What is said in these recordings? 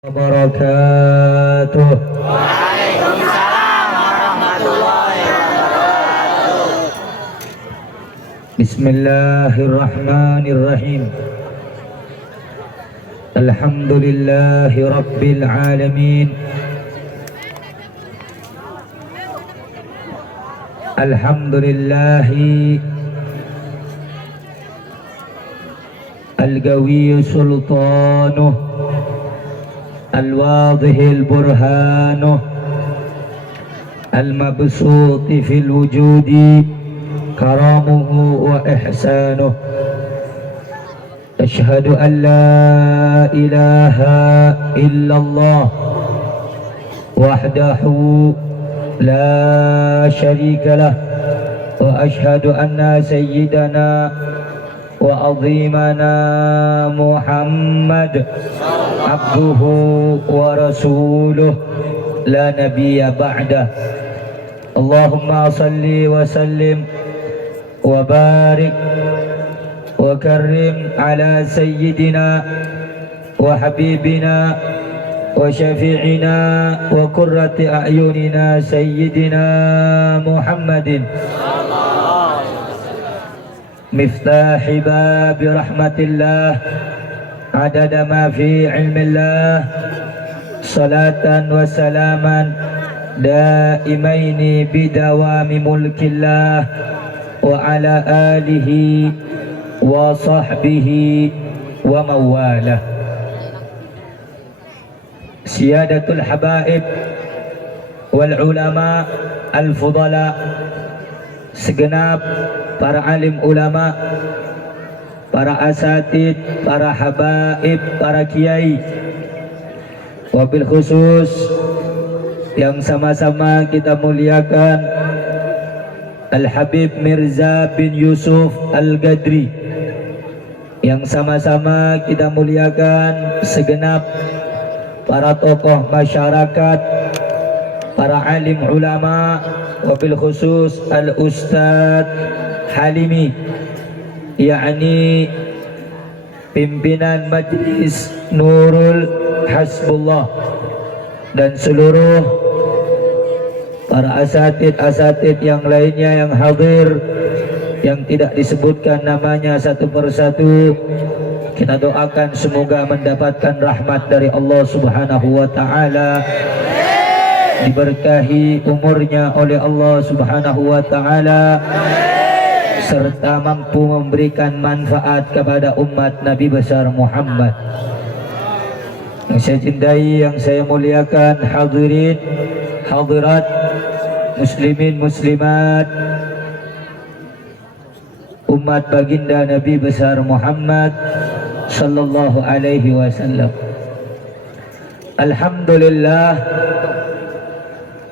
Wabarakatuh. Waalaikumsalam warahmatullahi wabarakatuh. Bismillahirrahmanirrahim. Alhamdulillahi rabbil alamin. Alhamdulillahi al-Qawi sultanuh الواضح البرهان المبسوط في الوجود كرامه وإحسانه أشهد أن لا إله إلا الله وحده لا شريك له وأشهد أن سيدنا وعظيمنا محمد عبده ورسوله لا نبي بعده اللهم صل وسلم وبارك وكرم على سيدنا وحبيبنا وشفيعنا وقرة أعيننا سيدنا محمد مفتاح باب رحمة الله عدد ما في علم الله صلاة وسلاما دائمين بدوام ملك الله وعلى آله وصحبه ومواله. سيادة الحبائب والعلماء الفضلاء, segenap para alim ulama, para asatid, para habaib, para kiai, wabil khusus yang sama-sama kita muliakan Al-Habib Mirza bin Yusuf Al-Gadri, yang sama-sama kita muliakan segenap para tokoh masyarakat, para alim ulama, wabil khusus Al-Ustadz Halimi, yakni pimpinan Majlis Nurul Hasbullah, dan seluruh para asatid yang lainnya yang hadir, yang tidak disebutkan namanya satu persatu. Kita doakan semoga mendapatkan rahmat dari Allah Subhanahu wa taala, diberkahi umurnya oleh Allah Subhanahu wa taala, serta mampu memberikan manfaat kepada umat Nabi besar Muhammad. Yang saya cintai, yang saya muliakan, hadirin hadirat, muslimin muslimat, umat baginda Nabi besar Muhammad sallallahu alaihi wasallam. Alhamdulillah,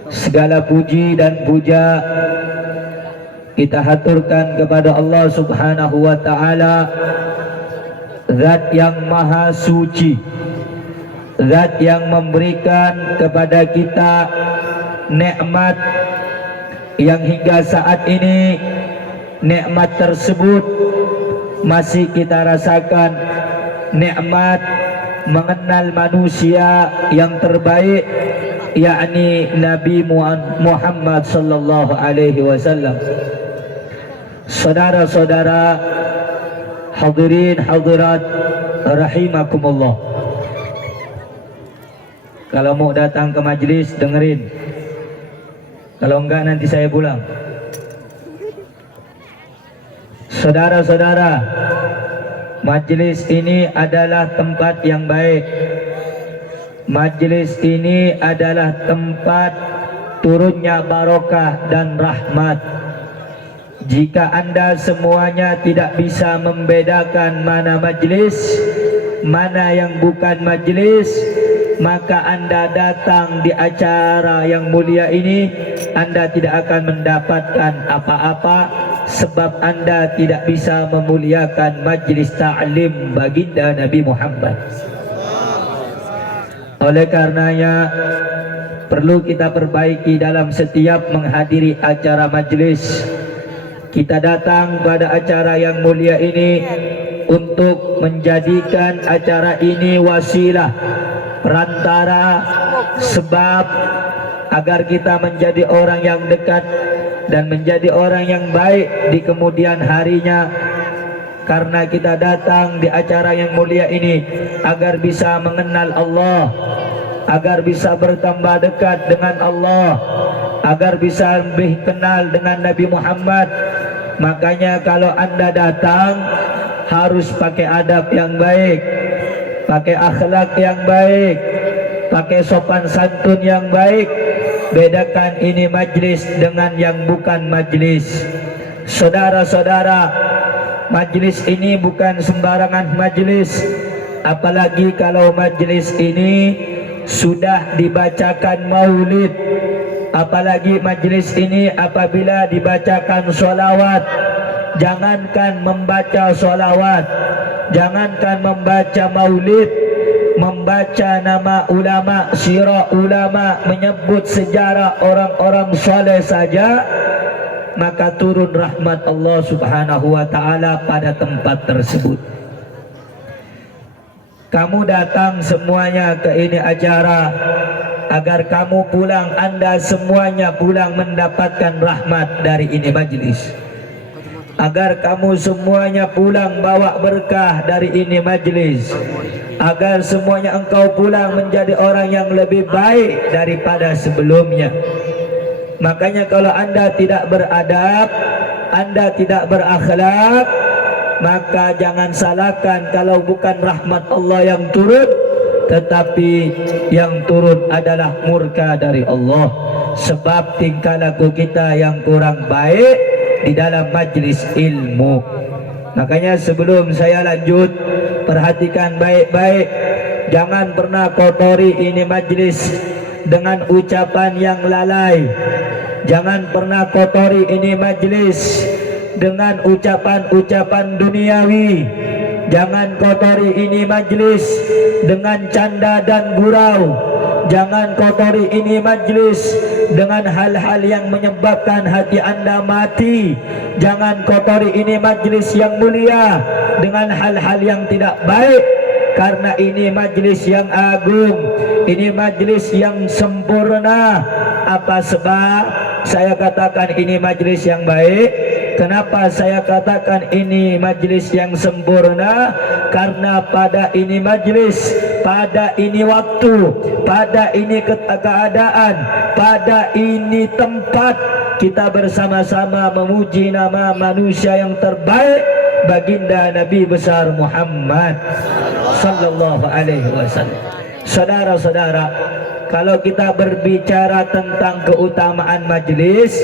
segala puji dan puja kita haturkan kepada Allah Subhanahu wa taala, Zat yang maha suci, Zat yang memberikan kepada kita nikmat yang hingga saat ini nikmat tersebut masih kita rasakan, nikmat mengenal manusia yang terbaik, yakni Nabi Muhammad sallallahu alaihi wasallam. Saudara-saudara, hadirin hadirat rahimakumullah, kalau mau datang ke majlis dengerin, kalau enggak nanti saya pulang. Saudara-saudara, majlis ini adalah tempat yang baik. Majlis ini adalah tempat turunnya barokah dan rahmat. Jika anda semuanya tidak bisa membedakan mana majlis, mana yang bukan majlis, maka anda datang di acara yang mulia ini, anda tidak akan mendapatkan apa-apa, sebab anda tidak bisa memuliakan majlis ta'lim baginda Nabi Muhammad. Oleh karenanya perlu kita perbaiki dalam setiap menghadiri acara majlis. Kita datang pada acara yang mulia ini untuk menjadikan acara ini wasilah perantara, sebab agar kita menjadi orang yang dekat dan menjadi orang yang baik di kemudian harinya. Karena kita datang di acara yang mulia ini agar bisa mengenal Allah, agar bisa bertambah dekat dengan Allah, agar bisa lebih kenal dengan Nabi Muhammad. Makanya kalau Anda datang harus pakai adab yang baik, pakai akhlak yang baik, pakai sopan santun yang baik. Bedakan ini majlis dengan yang bukan majlis. Saudara-saudara, majlis ini bukan sembarangan majlis. Apalagi kalau majlis ini sudah dibacakan maulid, apalagi majlis ini apabila dibacakan sholawat. Jangankan membaca sholawat, jangankan membaca maulid, membaca nama ulama, sirah ulama, menyebut sejarah orang-orang soleh saja, maka turun rahmat Allah subhanahu wa ta'ala pada tempat tersebut. Kamu datang semuanya ke ini acara agar kamu pulang, Anda semuanya pulang mendapatkan rahmat dari ini majlis. Agar kamu semuanya pulang bawa berkah dari ini majlis. Agar semuanya engkau pulang menjadi orang yang lebih baik daripada sebelumnya. Makanya kalau Anda tidak beradab, Anda tidak berakhlak, maka jangan salahkan kalau bukan rahmat Allah yang turun, tetapi yang turun adalah murka dari Allah. Sebab tingkah laku kita yang kurang baik di dalam majlis ilmu. Makanya sebelum saya lanjut, perhatikan baik-baik. Jangan pernah kotori ini majlis dengan ucapan yang lalai. Jangan pernah kotori ini majlis dengan ucapan-ucapan duniawi. Jangan kotori ini majlis dengan canda dan gurau. Jangan kotori ini majlis dengan hal-hal yang menyebabkan hati Anda mati. Jangan kotori ini majlis yang mulia dengan hal-hal yang tidak baik. Karena ini majlis yang agung, ini majlis yang sempurna. Apa sebab saya katakan ini majlis yang baik? Kenapa saya katakan ini majlis yang sempurna? Karena pada ini majlis, pada ini waktu, pada ini keadaan, pada ini tempat, kita bersama-sama memuji nama manusia yang terbaik, baginda Nabi besar Muhammad sallallahu alaihi wasallam. Saudara-saudara, kalau kita berbicara tentang keutamaan majlis,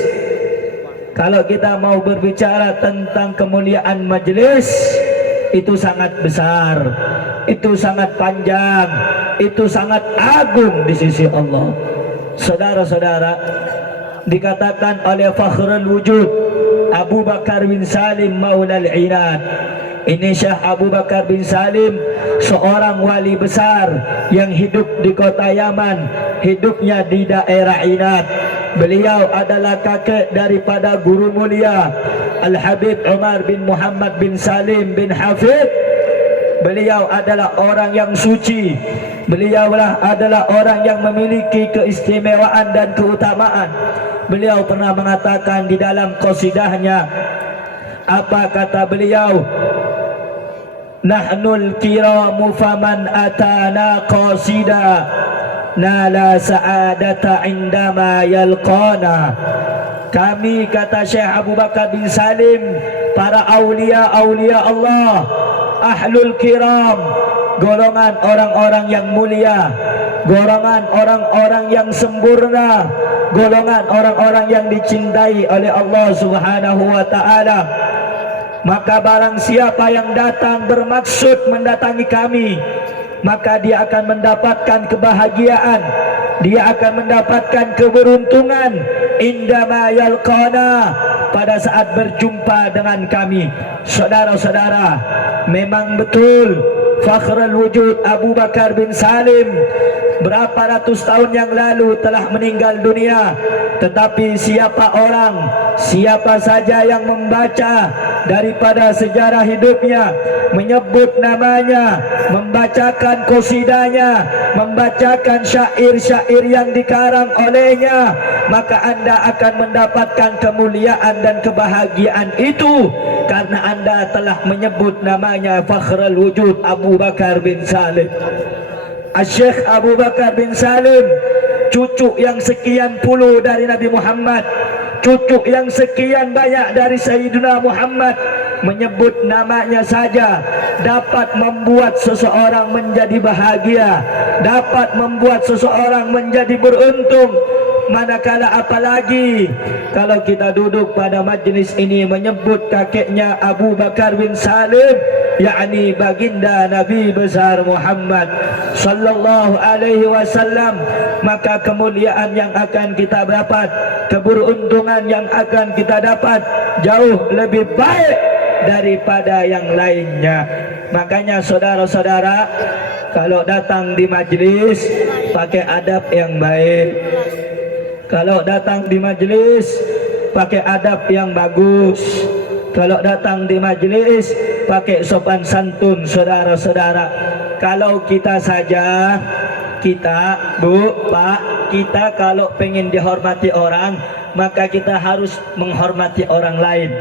kalau kita mau berbicara tentang kemuliaan majlis, itu sangat besar, itu sangat panjang, itu sangat agung di sisi Allah. Saudara-saudara, dikatakan oleh Fakhrul Wujud Abu Bakar bin Salim Maula al-Inad. Ini Syekh Abu Bakar bin Salim, seorang wali besar yang hidup di kota Yaman, hidupnya di daerah Inad. Beliau adalah kakek daripada guru mulia Al-Habib Umar bin Muhammad bin Salim bin Hafid. Beliau adalah orang yang suci. Beliau adalah orang yang memiliki keistimewaan dan keutamaan. Beliau pernah mengatakan di dalam qasidahnya, apa kata beliau? Nahnul kiramu faman atana qasida nala sa'adata indama yalqana. Kami, kata Syekh Abu Bakar bin Salim, para aulia-aulia Allah, ahlul kiram, golongan orang-orang yang mulia, golongan orang-orang yang sempurna, golongan orang-orang yang dicintai oleh Allah Subhanahu wa ta'ala. Maka barang siapa yang datang bermaksud mendatangi kami, maka dia akan mendapatkan kebahagiaan, dia akan mendapatkan keberuntungan indama yalqana, pada saat berjumpa dengan kami. Saudara-saudara, memang betul Fakhrul Wujud Abu Bakar bin Salim berapa ratus tahun yang lalu telah meninggal dunia. Tetapi siapa saja yang membaca daripada sejarah hidupnya, menyebut namanya, membacakan qasidanya, membacakan syair-syair yang dikarang olehnya, maka anda akan mendapatkan kemuliaan dan kebahagiaan itu karena anda telah menyebut namanya Fakhrul Wujud Abu Bakar bin Salim. Syekh Abu Bakar bin Salim, cucu yang sekian puluh dari Nabi Muhammad, cucu yang sekian banyak dari Sayyidina Muhammad, menyebut namanya saja dapat membuat seseorang menjadi bahagia, dapat membuat seseorang menjadi beruntung. Manakala apalagi kalau kita duduk pada majlis ini menyebut kakeknya Abu Bakar bin Salim, yakni baginda Nabi besar Muhammad sallallahu alaihi wasallam, maka kemuliaan yang akan kita dapat, keberuntungan yang akan kita dapat jauh lebih baik daripada yang lainnya. Makanya saudara-saudara, kalau datang di majlis pakai adab yang baik. Kalau datang di majlis pakai adab yang bagus. Kalau datang di majlis pakai sopan santun, saudara-saudara. Kalau kita saja, kita Bu, Pak, kita kalau pengen dihormati orang, maka kita harus menghormati orang lain.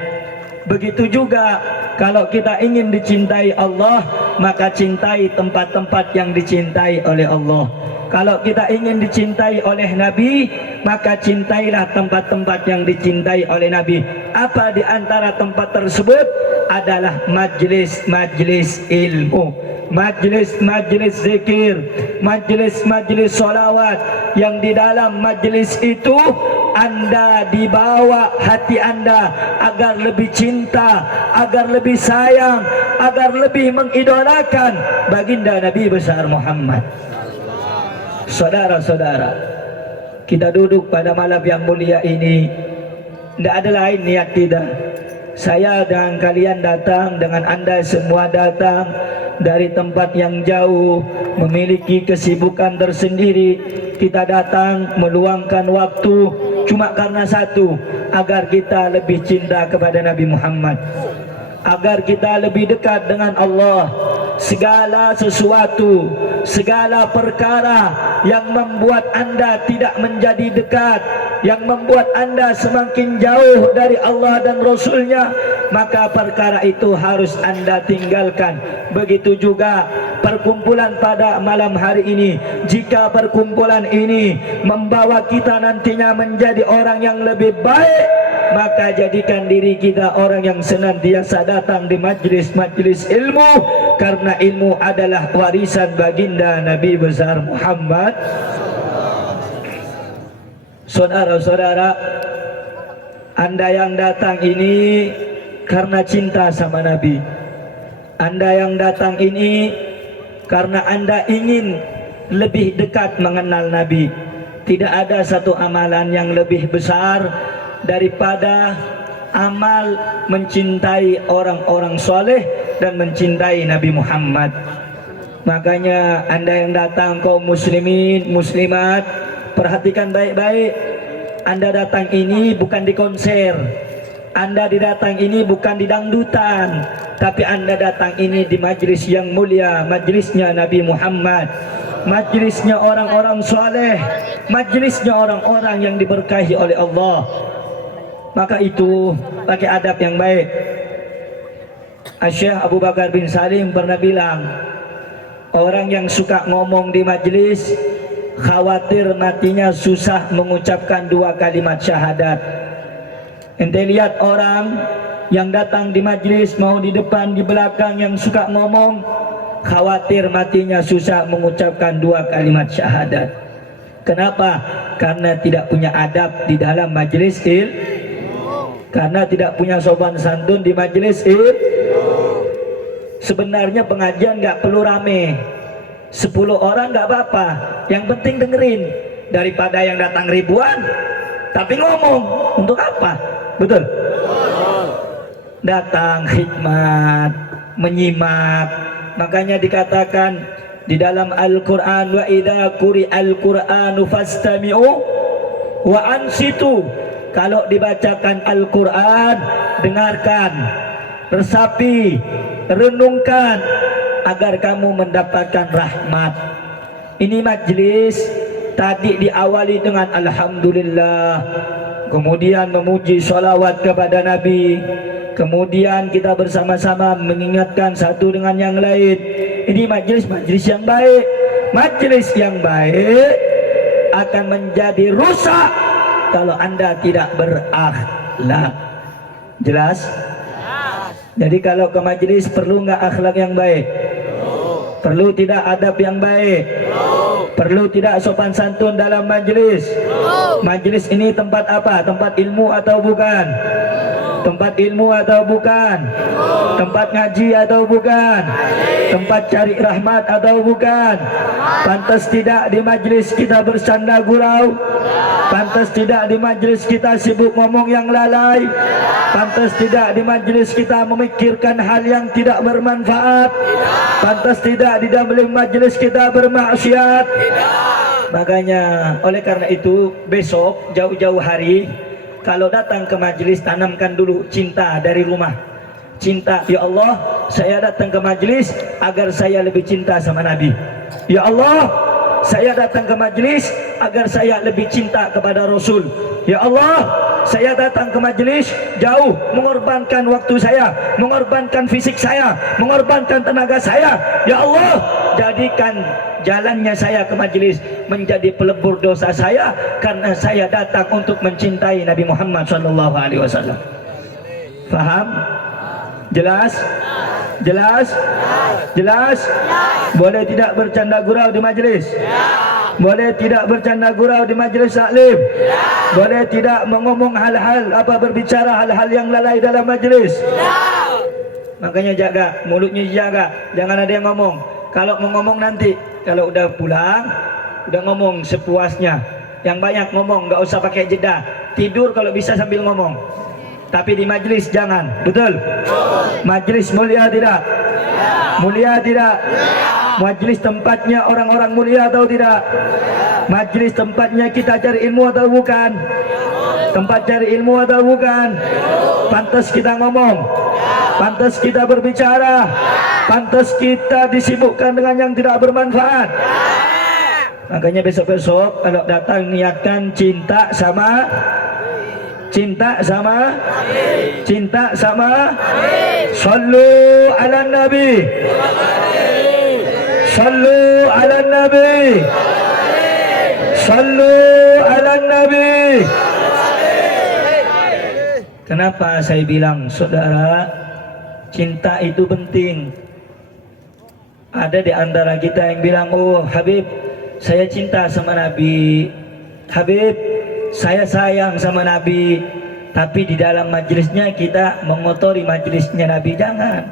Begitu juga kalau kita ingin dicintai Allah, maka cintai tempat-tempat yang dicintai oleh Allah. Kalau kita ingin dicintai oleh Nabi, maka cintailah tempat-tempat yang dicintai oleh Nabi. Apa di antara tempat tersebut? Adalah majlis-majlis ilmu, majlis-majlis zikir, majlis-majlis solawat, yang di dalam majlis itu anda dibawa hati anda agar lebih cinta, agar lebih sayang, agar lebih mengidolakan baginda Nabi besar Muhammad. Saudara-saudara, kita duduk pada malam yang mulia ini, tidak ada lain niat kita. Saya dan kalian datang, dengan anda semua datang dari tempat yang jauh, memiliki kesibukan tersendiri. Kita datang meluangkan waktu cuma karena satu, agar kita lebih cinta kepada Nabi Muhammad, agar kita lebih dekat dengan Allah. Segala sesuatu, segala perkara yang membuat anda tidak menjadi dekat, yang membuat anda semakin jauh dari Allah dan Rasulnya, maka perkara itu harus anda tinggalkan. Begitu juga perkumpulan pada malam hari ini. Jika perkumpulan ini membawa kita nantinya menjadi orang yang lebih baik, maka jadikan diri kita orang yang senantiasa datang di majlis-majlis ilmu, karena ilmu adalah warisan baginda Nabi besar Muhammad. Saudara-saudara, anda yang datang ini karena cinta sama Nabi. Anda yang datang ini karena anda ingin lebih dekat mengenal Nabi. Tidak ada satu amalan yang lebih besar daripada amal mencintai orang-orang soleh dan mencintai Nabi Muhammad. Makanya anda yang datang, kaum muslimin, muslimat, perhatikan baik-baik. Anda datang ini bukan di konser, anda datang ini bukan di dangdutan, tapi anda datang ini di majlis yang mulia, majlisnya Nabi Muhammad, majlisnya orang-orang soleh, majlisnya orang-orang yang diberkahi oleh Allah. Maka itu pakai adab yang baik. Syekh Abu Bakar bin Salim pernah bilang, orang yang suka ngomong di majlis khawatir matinya susah mengucapkan 2 kalimat syahadat. Ente lihat orang yang datang di majlis, mau di depan di belakang, yang suka ngomong, khawatir matinya susah mengucapkan 2 kalimat syahadat. Kenapa? Karena tidak punya adab di dalam majlis karena tidak punya sopan santun di majlis Sebenarnya pengajian nggak perlu rame, 10 orang nggak apa-apa, yang penting dengerin, daripada yang datang ribuan tapi ngomong untuk apa? Betul? Datang hikmat, menyimak. Makanya dikatakan di dalam Al-Quran, wa idza quri'al Qur'anu fastami'u wa ansitu. Kalau dibacakan Al-Quran, dengarkan, resapi, renungkan agar kamu mendapatkan rahmat. Ini majlis tadi diawali dengan alhamdulillah, kemudian memuji salawat kepada Nabi, kemudian kita bersama-sama mengingatkan satu dengan yang lain. Ini majlis yang baik. Majlis yang baik akan menjadi rusak kalau Anda tidak berakhlak. Jelas? Jadi kalau ke majlis perlu nggak akhlak yang baik? Perlu tidak adab yang baik? Perlu tidak sopan santun dalam majlis? Majlis ini tempat apa? Tempat ilmu atau bukan? Tempat ilmu atau bukan? Tempat ngaji atau bukan? Tempat cari rahmat atau bukan? Pantas tidak di majlis kita bersanda gurau? Pantas tidak di majlis kita sibuk ngomong yang lalai? Pantas tidak di majlis kita memikirkan hal yang tidak bermanfaat? Pantas tidak di dalam majlis kita bermaksiat? Makanya oleh karena itu besok jauh-jauh hari kalau datang ke majlis, tanamkan dulu cinta dari rumah. Cinta, ya Allah, saya datang ke majlis agar saya lebih cinta sama Nabi. Ya Allah, saya datang ke majlis agar saya lebih cinta kepada Rasul. Ya Allah, saya datang ke majlis jauh mengorbankan waktu saya, mengorbankan fisik saya, mengorbankan tenaga saya. Ya Allah, jadikan jalannya saya ke majlis menjadi pelebur dosa saya karena saya datang untuk mencintai Nabi Muhammad SAW. Faham? Jelas? Jelas? Jelas? Boleh tidak bercanda gurau di majlis? Boleh tidak bercanda gurau di majlis taklim? Boleh tidak mengomong hal-hal berbicara hal-hal yang lalai dalam majlis? Makanya jaga mulutnya, jaga, jangan ada yang ngomong. Kalau mau ngomong nanti, kalau udah pulang, udah ngomong sepuasnya. Yang banyak ngomong, nggak usah pakai jeda. Tidur kalau bisa sambil ngomong. Tapi di majlis jangan, betul? Majlis mulia tidak? Mulia tidak? Majlis tempatnya orang-orang mulia atau tidak? Majlis tempatnya kita cari ilmu atau bukan? Tempat cari ilmu atau bukan? Pantas kita ngomong, pantas kita berbicara, pantas kita disibukkan dengan yang tidak bermanfaat. Makanya besok-besok kalau datang niatkan cinta sama Sallu ala Nabi, Sallu ala Nabi, Sallu ala Nabi. Kenapa saya bilang, saudara, cinta itu penting. Ada di antara kita yang bilang, oh Habib, saya cinta sama Nabi, Habib, saya sayang sama Nabi. Tapi di dalam majelisnya kita mengotori majelisnya Nabi. Jangan.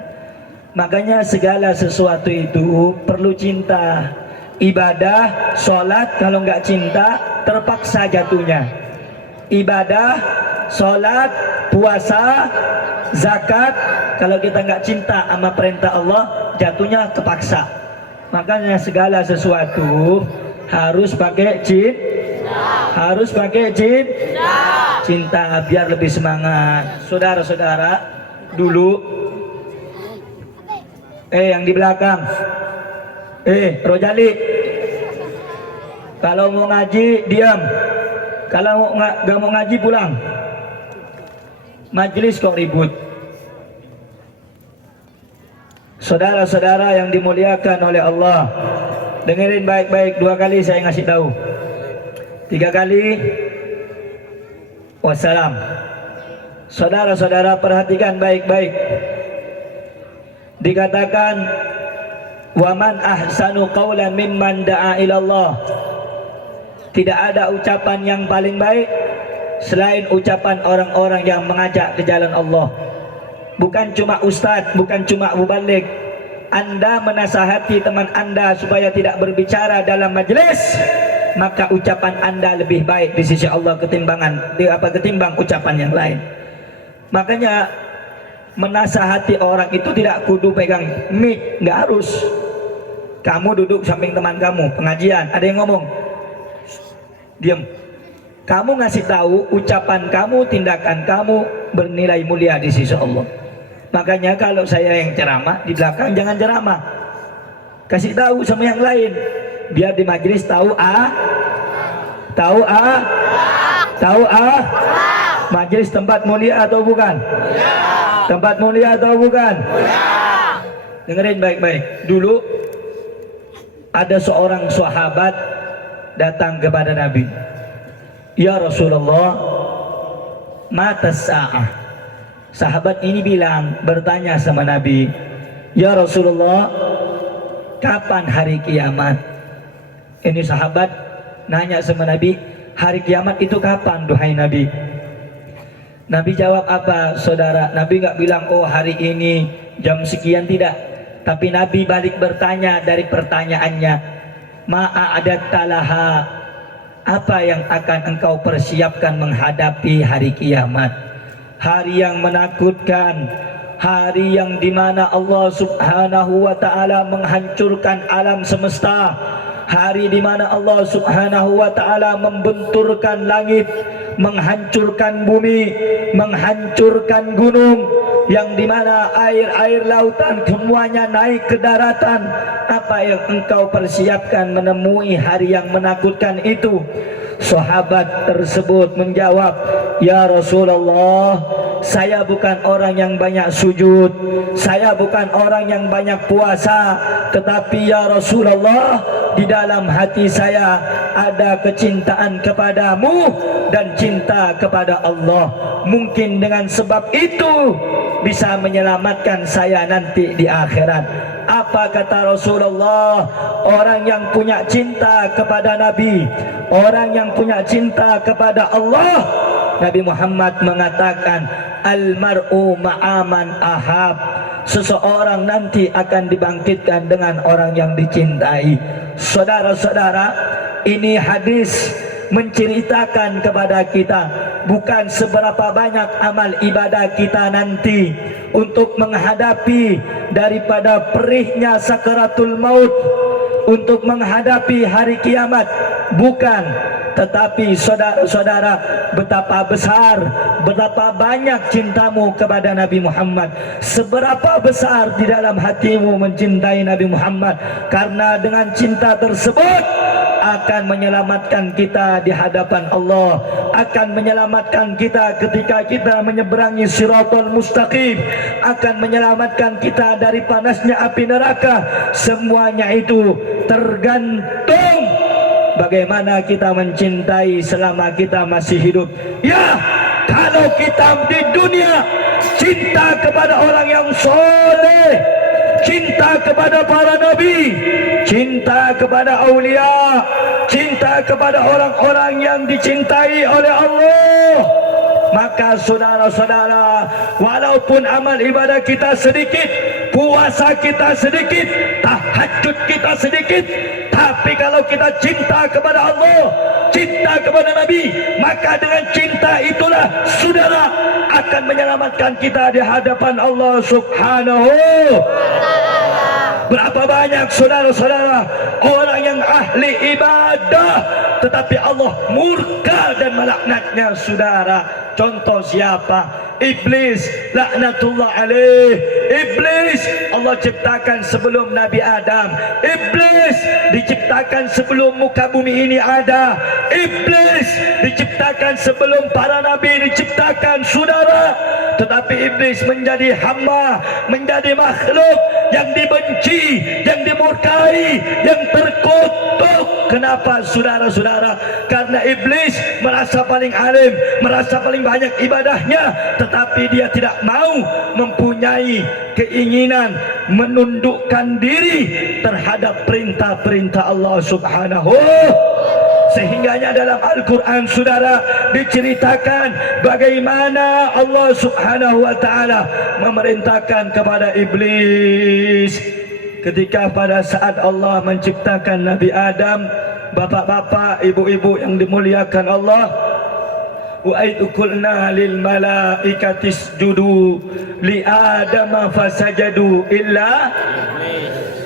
Makanya segala sesuatu itu perlu cinta. Ibadah, sholat, kalau nggak cinta terpaksa jatuhnya. Ibadah, sholat, puasa, zakat, kalau kita nggak cinta sama perintah Allah, jatuhnya kepaksa. Makanya segala sesuatu harus pakai harus pakai cinta biar lebih semangat. Saudara-saudara, dulu yang di belakang, Rojali, kalau mau ngaji diam, kalau nggak mau ngaji pulang. Majelis kok ribut. Saudara-saudara yang dimuliakan oleh Allah, dengerin baik-baik. 2 kali saya ngasih tahu, 3 kali wassalam. Saudara-saudara perhatikan baik-baik. Dikatakan waman ahsanu qawlan mimman da'a ilallah. Tidak ada ucapan yang paling baik selain ucapan orang-orang yang mengajak ke jalan Allah. Bukan cuma ustadz, bukan cuma mubalik. Anda menasihati teman Anda supaya tidak berbicara dalam majelis, maka ucapan Anda lebih baik di sisi Allah ketimbang ucapan yang lain. Makanya menasihati orang itu tidak kudu pegang mic, nggak harus. Kamu duduk samping teman kamu, pengajian, ada yang ngomong, diam. Kamu ngasih tahu ucapan kamu, tindakan kamu bernilai mulia di sisi Allah. Makanya kalau saya yang ceramah, di belakang jangan ceramah. Kasih tahu sama yang lain, biar di majelis tahu majelis tempat mulia atau bukan? Tempat mulia atau bukan? Dengerin baik-baik. Dulu ada seorang sahabat datang kepada Nabi. Ya Rasulullah, mata sa'ah. Sahabat ini bertanya sama Nabi, ya Rasulullah, kapan hari kiamat? Ini sahabat nanya sama Nabi, hari kiamat itu kapan, duhai Nabi? Nabi jawab apa, saudara? Nabi nggak bilang, oh hari ini jam sekian, tidak. Tapi Nabi balik bertanya dari pertanyaannya, ma'adattalaha, apa yang akan engkau persiapkan menghadapi hari kiamat? Hari yang menakutkan, hari yang dimana Allah subhanahu wa ta'ala menghancurkan alam semesta, hari dimana Allah subhanahu wa ta'ala membenturkan langit, menghancurkan bumi, menghancurkan gunung, yang dimana air-air lautan semuanya naik ke daratan. Apa yang engkau persiapkan menemui hari yang menakutkan itu? Sahabat tersebut menjawab, ya Rasulullah, saya bukan orang yang banyak sujud, saya bukan orang yang banyak puasa, tetapi ya Rasulullah, di dalam hati saya ada kecintaan kepadamu dan cinta kepada Allah. Mungkin dengan sebab itu bisa menyelamatkan saya nanti di akhirat. Apa kata Rasulullah? Orang yang punya cinta kepada Nabi, orang yang punya cinta kepada Allah, Nabi Muhammad mengatakan, almar'u ma'aman ahab. Seseorang nanti akan dibangkitkan dengan orang yang dicintai. Saudara-saudara, ini hadis menceritakan kepada kita bukan seberapa banyak amal ibadah kita nanti untuk menghadapi daripada perihnya sakaratul maut, untuk menghadapi hari kiamat, bukan. Tetapi saudara-saudara, betapa besar, betapa banyak cintamu kepada Nabi Muhammad, seberapa besar di dalam hatimu mencintai Nabi Muhammad, karena dengan cinta tersebut akan menyelamatkan kita di hadapan Allah, akan menyelamatkan kita ketika kita menyeberangi Shiratal Mustaqim, akan menyelamatkan kita dari panasnya api neraka. Semuanya itu tergantung bagaimana kita mencintai selama kita masih hidup. Ya, kalau kita di dunia cinta kepada orang yang soleh, cinta kepada para nabi, cinta kepada aulia, cinta kepada orang-orang yang dicintai oleh Allah, maka saudara-saudara, walaupun amal ibadah kita sedikit, puasa kita sedikit, tahajud kita sedikit, tapi kalau kita cinta kepada Allah, cinta kepada Nabi, maka dengan cinta itulah saudara akan menyelamatkan kita di hadapan Allah subhanahu. Berapa banyak saudara-saudara orang yang ahli ibadah tetapi Allah murka dan melaknatnya, saudara. Contoh siapa? Iblis, laknatullah alaih. Iblis Allah ciptakan sebelum Nabi Adam. Iblis diciptakan sebelum muka bumi ini ada. Iblis diciptakan sebelum para nabi diciptakan, saudara. Tetapi iblis menjadi hamba, menjadi makhluk yang dibenci, yang dimurkai, yang terkutuk. Kenapa saudara-saudara? Karena iblis merasa paling alim, merasa paling banyak ibadahnya, tetapi dia tidak mau mempunyai keinginan menundukkan diri terhadap perintah-perintah Allah subhanahu. Sehingganya dalam Al-Quran, saudara, diceritakan bagaimana Allah subhanahu wa ta'ala memerintahkan kepada iblis ketika pada saat Allah menciptakan Nabi Adam. Bapak-bapak, ibu-ibu yang dimuliakan Allah, wa aidu qulna lil malaikati isjudu li adama fasajadu illa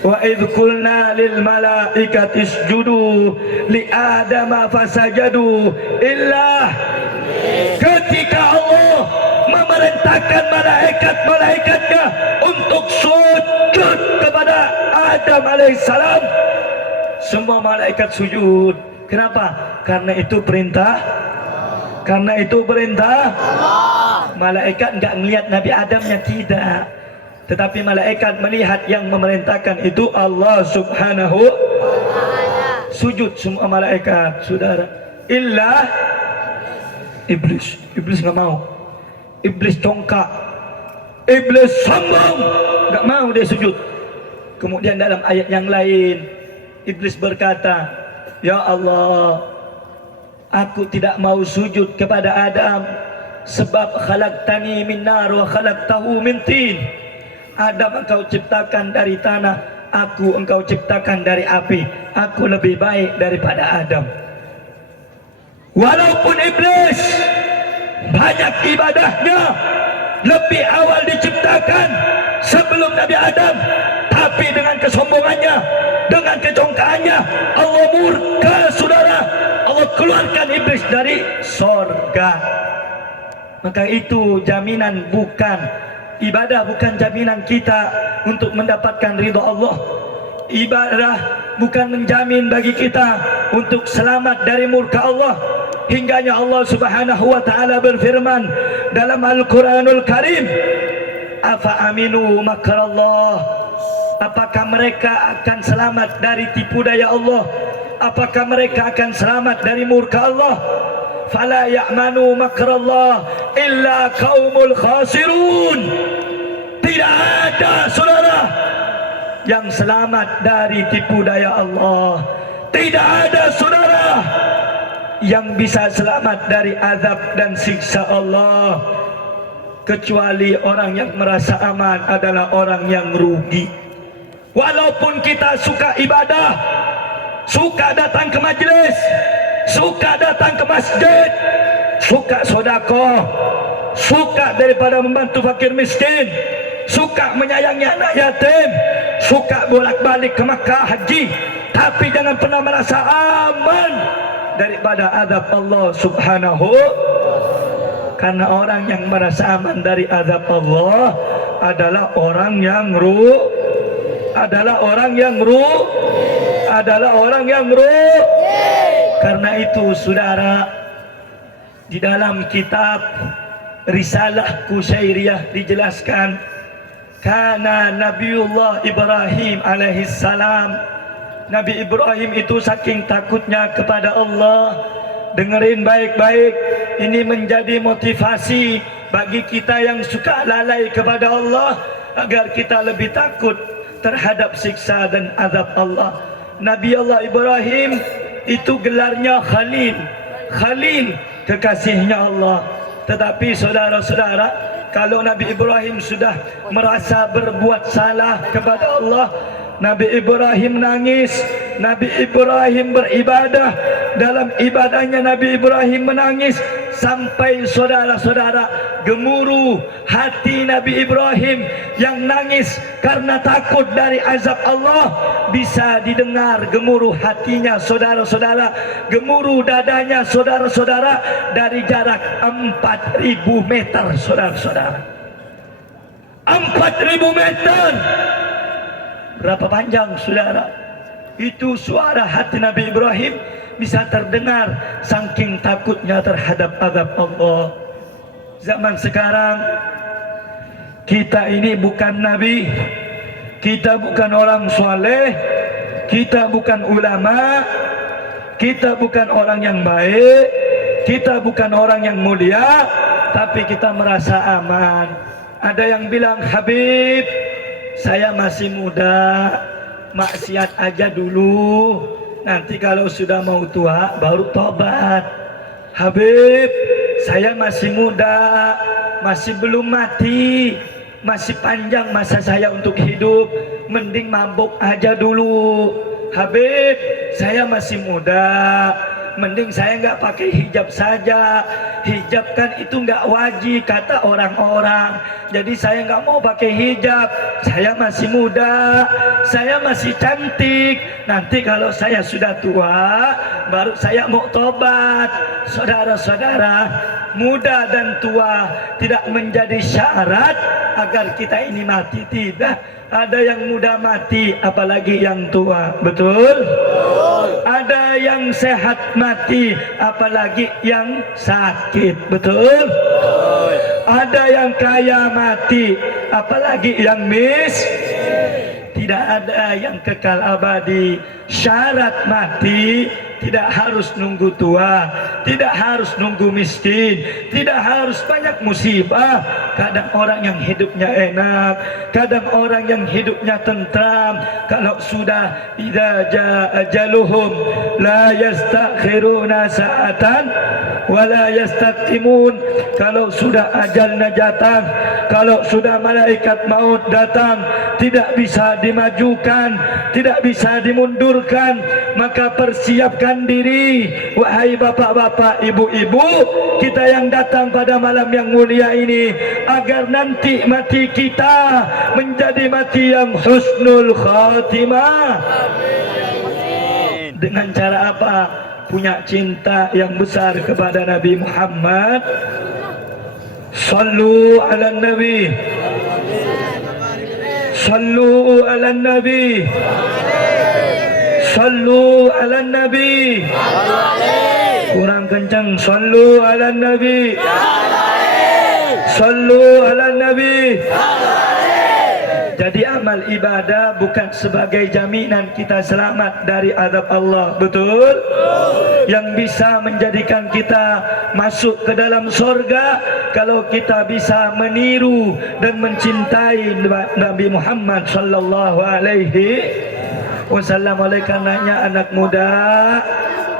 Wa idh qulna lil malaikati isjudu li adama fasajadu illa, ketika Allah memerintahkan malaikat-malaikatnya untuk sujud kepada Adam alaihissalam, semua malaikat sujud. Kenapa? Karena itu perintah. Karena itu perintah. Malaikat enggak melihat Nabi Adamnya, tidak. Tetapi malaikat melihat yang memerintahkan itu Allah subhanahu. Sujud semua malaikat, saudara. Illa Iblis. Iblis enggak mau. Iblis congkak. Iblis sombong. Enggak mau dia sujud. Kemudian dalam ayat yang lain, Iblis berkata, "Ya Allah, aku tidak mau sujud kepada Adam, sebab khalaqtani min nar wa khalaqtahu min tin." Adam engkau ciptakan dari tanah, aku engkau ciptakan dari api. Aku lebih baik daripada Adam. Walaupun Iblis banyak ibadahnya, lebih awal diciptakan sebelum Nabi Adam, tapi dengan kesombongannya, dengan kecongkaannya, Allah murka, saudara. Allah keluarkan Iblis dari sorga. Maka itu jaminan, bukan ibadah, bukan jaminan kita untuk mendapatkan ridha Allah. Ibadah bukan menjamin bagi kita untuk selamat dari murka Allah. Hingganya Allah subhanahu wa ta'ala berfirman dalam Al-Quranul Karim, "Afa aminu makrallah." Apakah mereka akan selamat dari tipu daya Allah? Apakah mereka akan selamat dari murka Allah? Fala ya'manu makrallah illa qaumul khasirun. Tidak ada, saudara, yang selamat dari tipu daya Allah. Tidak ada, saudara, yang bisa selamat dari azab dan siksa Allah, kecuali orang yang merasa aman adalah orang yang rugi. Walaupun kita suka ibadah, suka datang ke majlis, suka datang ke masjid, suka sedekah, suka daripada membantu fakir miskin, suka menyayangi anak yatim, suka bolak-balik ke Makkah haji, tapi jangan pernah merasa aman daripada azab Allah subhanahu. Karena orang yang merasa aman dari azab Allah adalah orang yang adalah orang yang Karena itu, saudara, di dalam kitab Risalah Kusyairiyah dijelaskan, karena Nabiullah Ibrahim alaihissalam, Nabi Ibrahim itu saking takutnya kepada Allah. Dengerin baik-baik, ini menjadi motivasi bagi kita yang suka lalai kepada Allah, agar kita lebih takut terhadap siksa dan azab Allah. Nabi Allah Ibrahim itu gelarnya Khalil. Khalil, kekasihnya Allah. Tetapi saudara-saudara, kalau Nabi Ibrahim sudah merasa berbuat salah kepada Allah, Nabi Ibrahim nangis. Nabi Ibrahim beribadah. Dalam ibadahnya Nabi Ibrahim menangis, sampai saudara-saudara, gemuruh hati Nabi Ibrahim yang nangis karena takut dari azab Allah. Bisa didengar gemuruh hatinya, saudara-saudara, gemuruh dadanya, saudara-saudara, dari jarak 4.000 meter, saudara-saudara. 4.000 meter. Berapa panjang, saudara? Itu suara hati Nabi Ibrahim bisa terdengar saking takutnya terhadap azab Allah. Zaman sekarang kita ini bukan nabi, kita bukan orang soleh, kita bukan ulama, kita bukan orang yang baik, kita bukan orang yang mulia, tapi kita merasa aman. Ada yang bilang, "Habib, saya masih muda, maksiat aja dulu, nanti kalau sudah mau tua baru tobat. Habib, saya masih muda, masih belum mati, masih panjang masa saya untuk hidup, mending mabuk aja dulu. Habib, saya masih muda, mending saya nggak pakai hijab saja. Hijab kan itu nggak wajib kata orang-orang. Jadi saya nggak mau pakai hijab. Saya masih muda, saya masih cantik. Nanti kalau saya sudah tua, baru saya mau tobat. Saudara-saudara, muda dan tua tidak menjadi syarat agar kita ini mati, tidak. Ada yang muda mati, apalagi yang tua, betul? Ada yang sehat mati, apalagi yang sakit, betul? Ada yang kaya mati, apalagi yang tidak ada yang kekal abadi. Syarat mati tidak harus nunggu tua, tidak harus nunggu miskin, tidak harus banyak musibah. Kadang orang yang hidupnya enak, kadang orang yang hidupnya tentram. Kalau sudah idza jaa ajaluhum la yastakhiruna sa'atan wa la yastaqdimun. Kalau sudah ajalnya datang, kalau sudah malaikat maut datang, tidak bisa dimajukan, tidak bisa dimundurkan. Maka persiapkan diri, wahai bapak-bapak, ibu-ibu, kita yang datang pada malam yang mulia ini, agar nanti mati kita menjadi mati yang husnul khatimah. Dengan cara apa? Punya cinta yang besar kepada Nabi Muhammad. Sallu ala Nabi, sallu ala Nabi, sallu ala Nabi. Kurang kencang. Sallu ala Nabi, sallu ala Nabi. Jadi amal ibadah bukan sebagai jaminan kita selamat dari azab Allah, betul? Yang bisa menjadikan kita masuk ke dalam surga kalau kita bisa meniru dan mencintai Nabi Muhammad sallallahu alaihi wasallam. Oleh karenanya anak muda,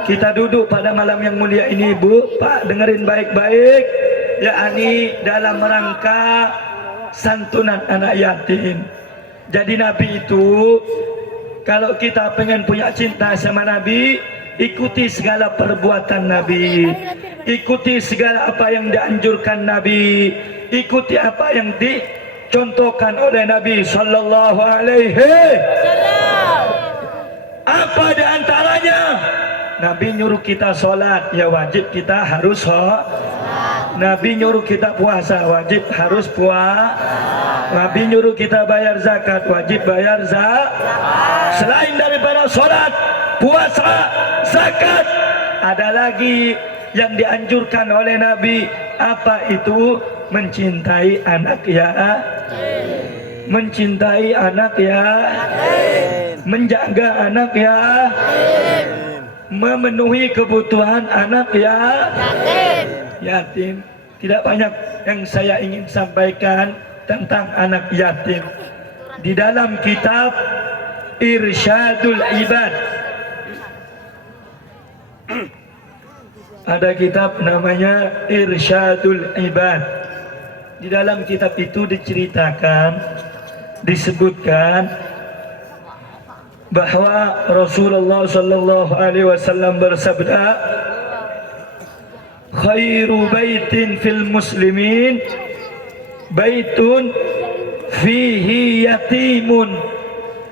kita duduk pada malam yang mulia ini, Bu, Pak, dengerin baik-baik, yakni dalam rangka santunan anak yatim. Jadi Nabi itu, kalau kita pengen punya cinta sama Nabi, ikuti segala perbuatan Nabi, ikuti segala apa yang dianjurkan Nabi, ikuti apa yang dicontohkan oleh Nabi sallallahu alaihi wasallam. Apa diantaranya? Nabi nyuruh kita sholat, ya wajib kita harus sholat. Nabi nyuruh kita puasa, wajib harus puasa. Nabi nyuruh kita bayar zakat, wajib bayar zakat. Selain daripada sholat, puasa, zakat, ada lagi yang dianjurkan oleh Nabi. Apa itu? Mencintai anak ya, mencintai anak ya, menjaga anak ya, memenuhi kebutuhan anak ya, yatim. Tidak banyak yang saya ingin sampaikan tentang anak yatim. Di dalam kitab Irsyadul Ibad ada kitab namanya Irsyadul Ibad. Di dalam kitab itu diceritakan, disebutkan bahwa Rasulullah sallallahu alaihi wasallam bersabda, khairu baitin fil muslimin baitun fihi yatimun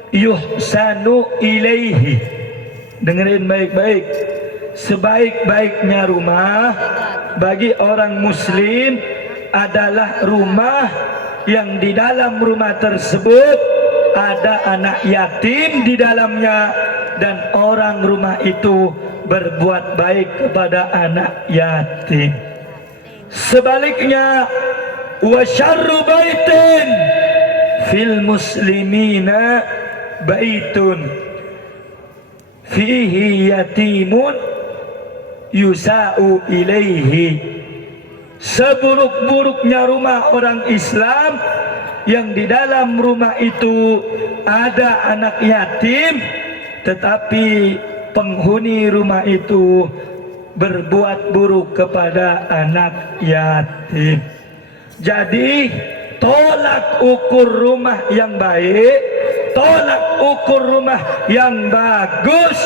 yuhsanu ilaihi. Dengerin baik-baik. Sebaik-baiknya rumah bagi orang muslim adalah rumah yang di dalam rumah tersebut ada anak yatim di dalamnya, dan orang rumah itu berbuat baik kepada anak yatim. Sebaliknya, wa syarru baitin fil muslimina baitun fihi yatimun yusa'u ilaihi. Seburuk-buruknya rumah orang Islam yang di dalam rumah itu ada anak yatim, tetapi penghuni rumah itu berbuat buruk kepada anak yatim. Jadi tolak ukur rumah yang baik, tolak ukur rumah yang bagus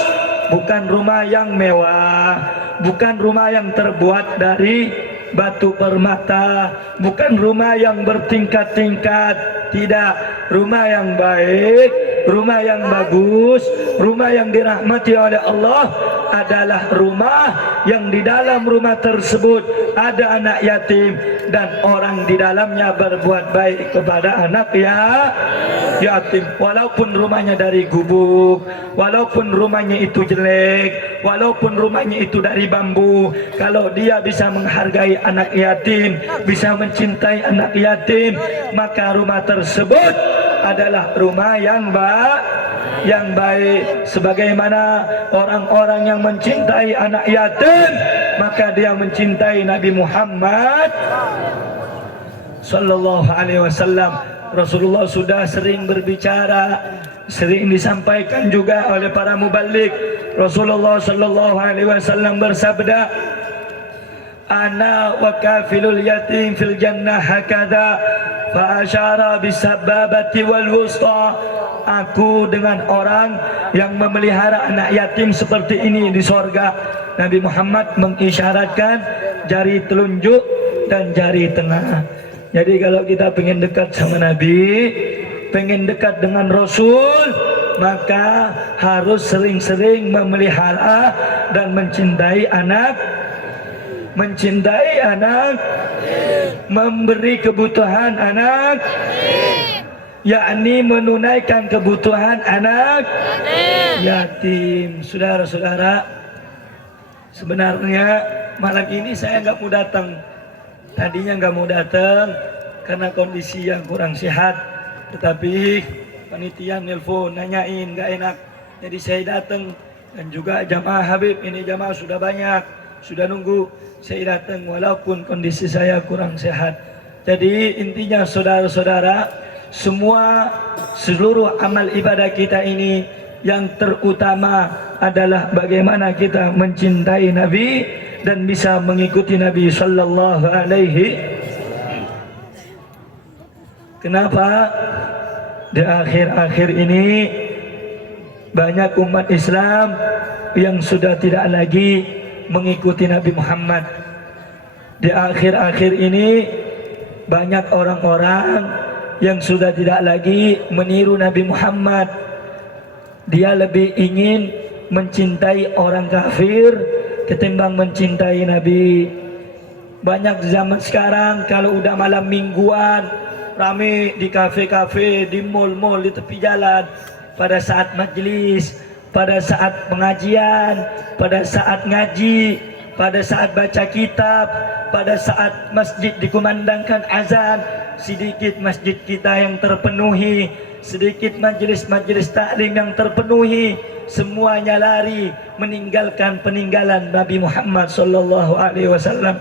bukan rumah yang mewah, bukan rumah yang terbuat dari batu permata, bukan rumah yang bertingkat-tingkat, tidak, rumah yang baik, rumah yang bagus, rumah yang dirahmati oleh Allah adalah rumah yang di dalam rumah tersebut ada anak yatim dan orang di dalamnya berbuat baik kepada anak yatim, walaupun rumahnya dari gubuk, walaupun rumahnya itu jelek, walaupun rumahnya itu dari bambu. Kalau dia bisa menghargai anak yatim, bisa mencintai anak yatim, maka rumah tersebut adalah rumah yang baik. Sebagaimana orang-orang yang mencintai anak yatim, maka dia mencintai Nabi Muhammad sallallahu alaihi wasallam. Rasulullah sudah sering berbicara, sering disampaikan juga oleh para muballigh. Rasulullah sallallahu alaihi wasallam bersabda, ana wa kafilul yatim fil jannah hakadha, fa asyara bisababati wal wusta. Aku dengan orang yang memelihara anak yatim seperti ini di sorga. Nabi Muhammad mengisyaratkan jari telunjuk dan jari tengah. Jadi kalau kita pengen dekat sama Nabi, pengen dekat dengan Rasul, maka harus sering-sering memelihara dan mencintai anak, memberi kebutuhan anak, yakni menunaikan kebutuhan anak yatim. Saudara-saudara, sebenarnya malam ini saya nggak mau datang. Tadinya nggak mau datang karena kondisi yang kurang sehat, tetapi panitia nelpon nanyain nggak enak, jadi saya datang. Dan juga jamaah Habib ini, jamaah sudah banyak, sudah nunggu, saya datang walaupun kondisi saya kurang sehat. Jadi intinya saudara-saudara, seluruh amal ibadah kita ini yang terutama adalah bagaimana kita mencintai Nabi dan bisa mengikuti Nabi sallallahu alaihi. Kenapa di akhir-akhir ini banyak umat Islam yang sudah tidak lagi mengikuti Nabi Muhammad? Di akhir-akhir ini banyak orang-orang yang sudah tidak lagi meniru Nabi Muhammad. Dia lebih ingin mencintai orang kafir ketimbang mencintai Nabi. Banyak zaman sekarang kalau udah malam mingguan rame di kafe-kafe, di mall-mall, di tepi jalan, pada saat majelis, pada saat pengajian, pada saat ngaji, pada saat baca kitab, pada saat masjid dikumandangkan azan, sedikit masjid kita yang terpenuhi, sedikit majelis-majelis taklim yang terpenuhi, semuanya lari meninggalkan peninggalan Nabi Muhammad sallallahu alaihi wasallam.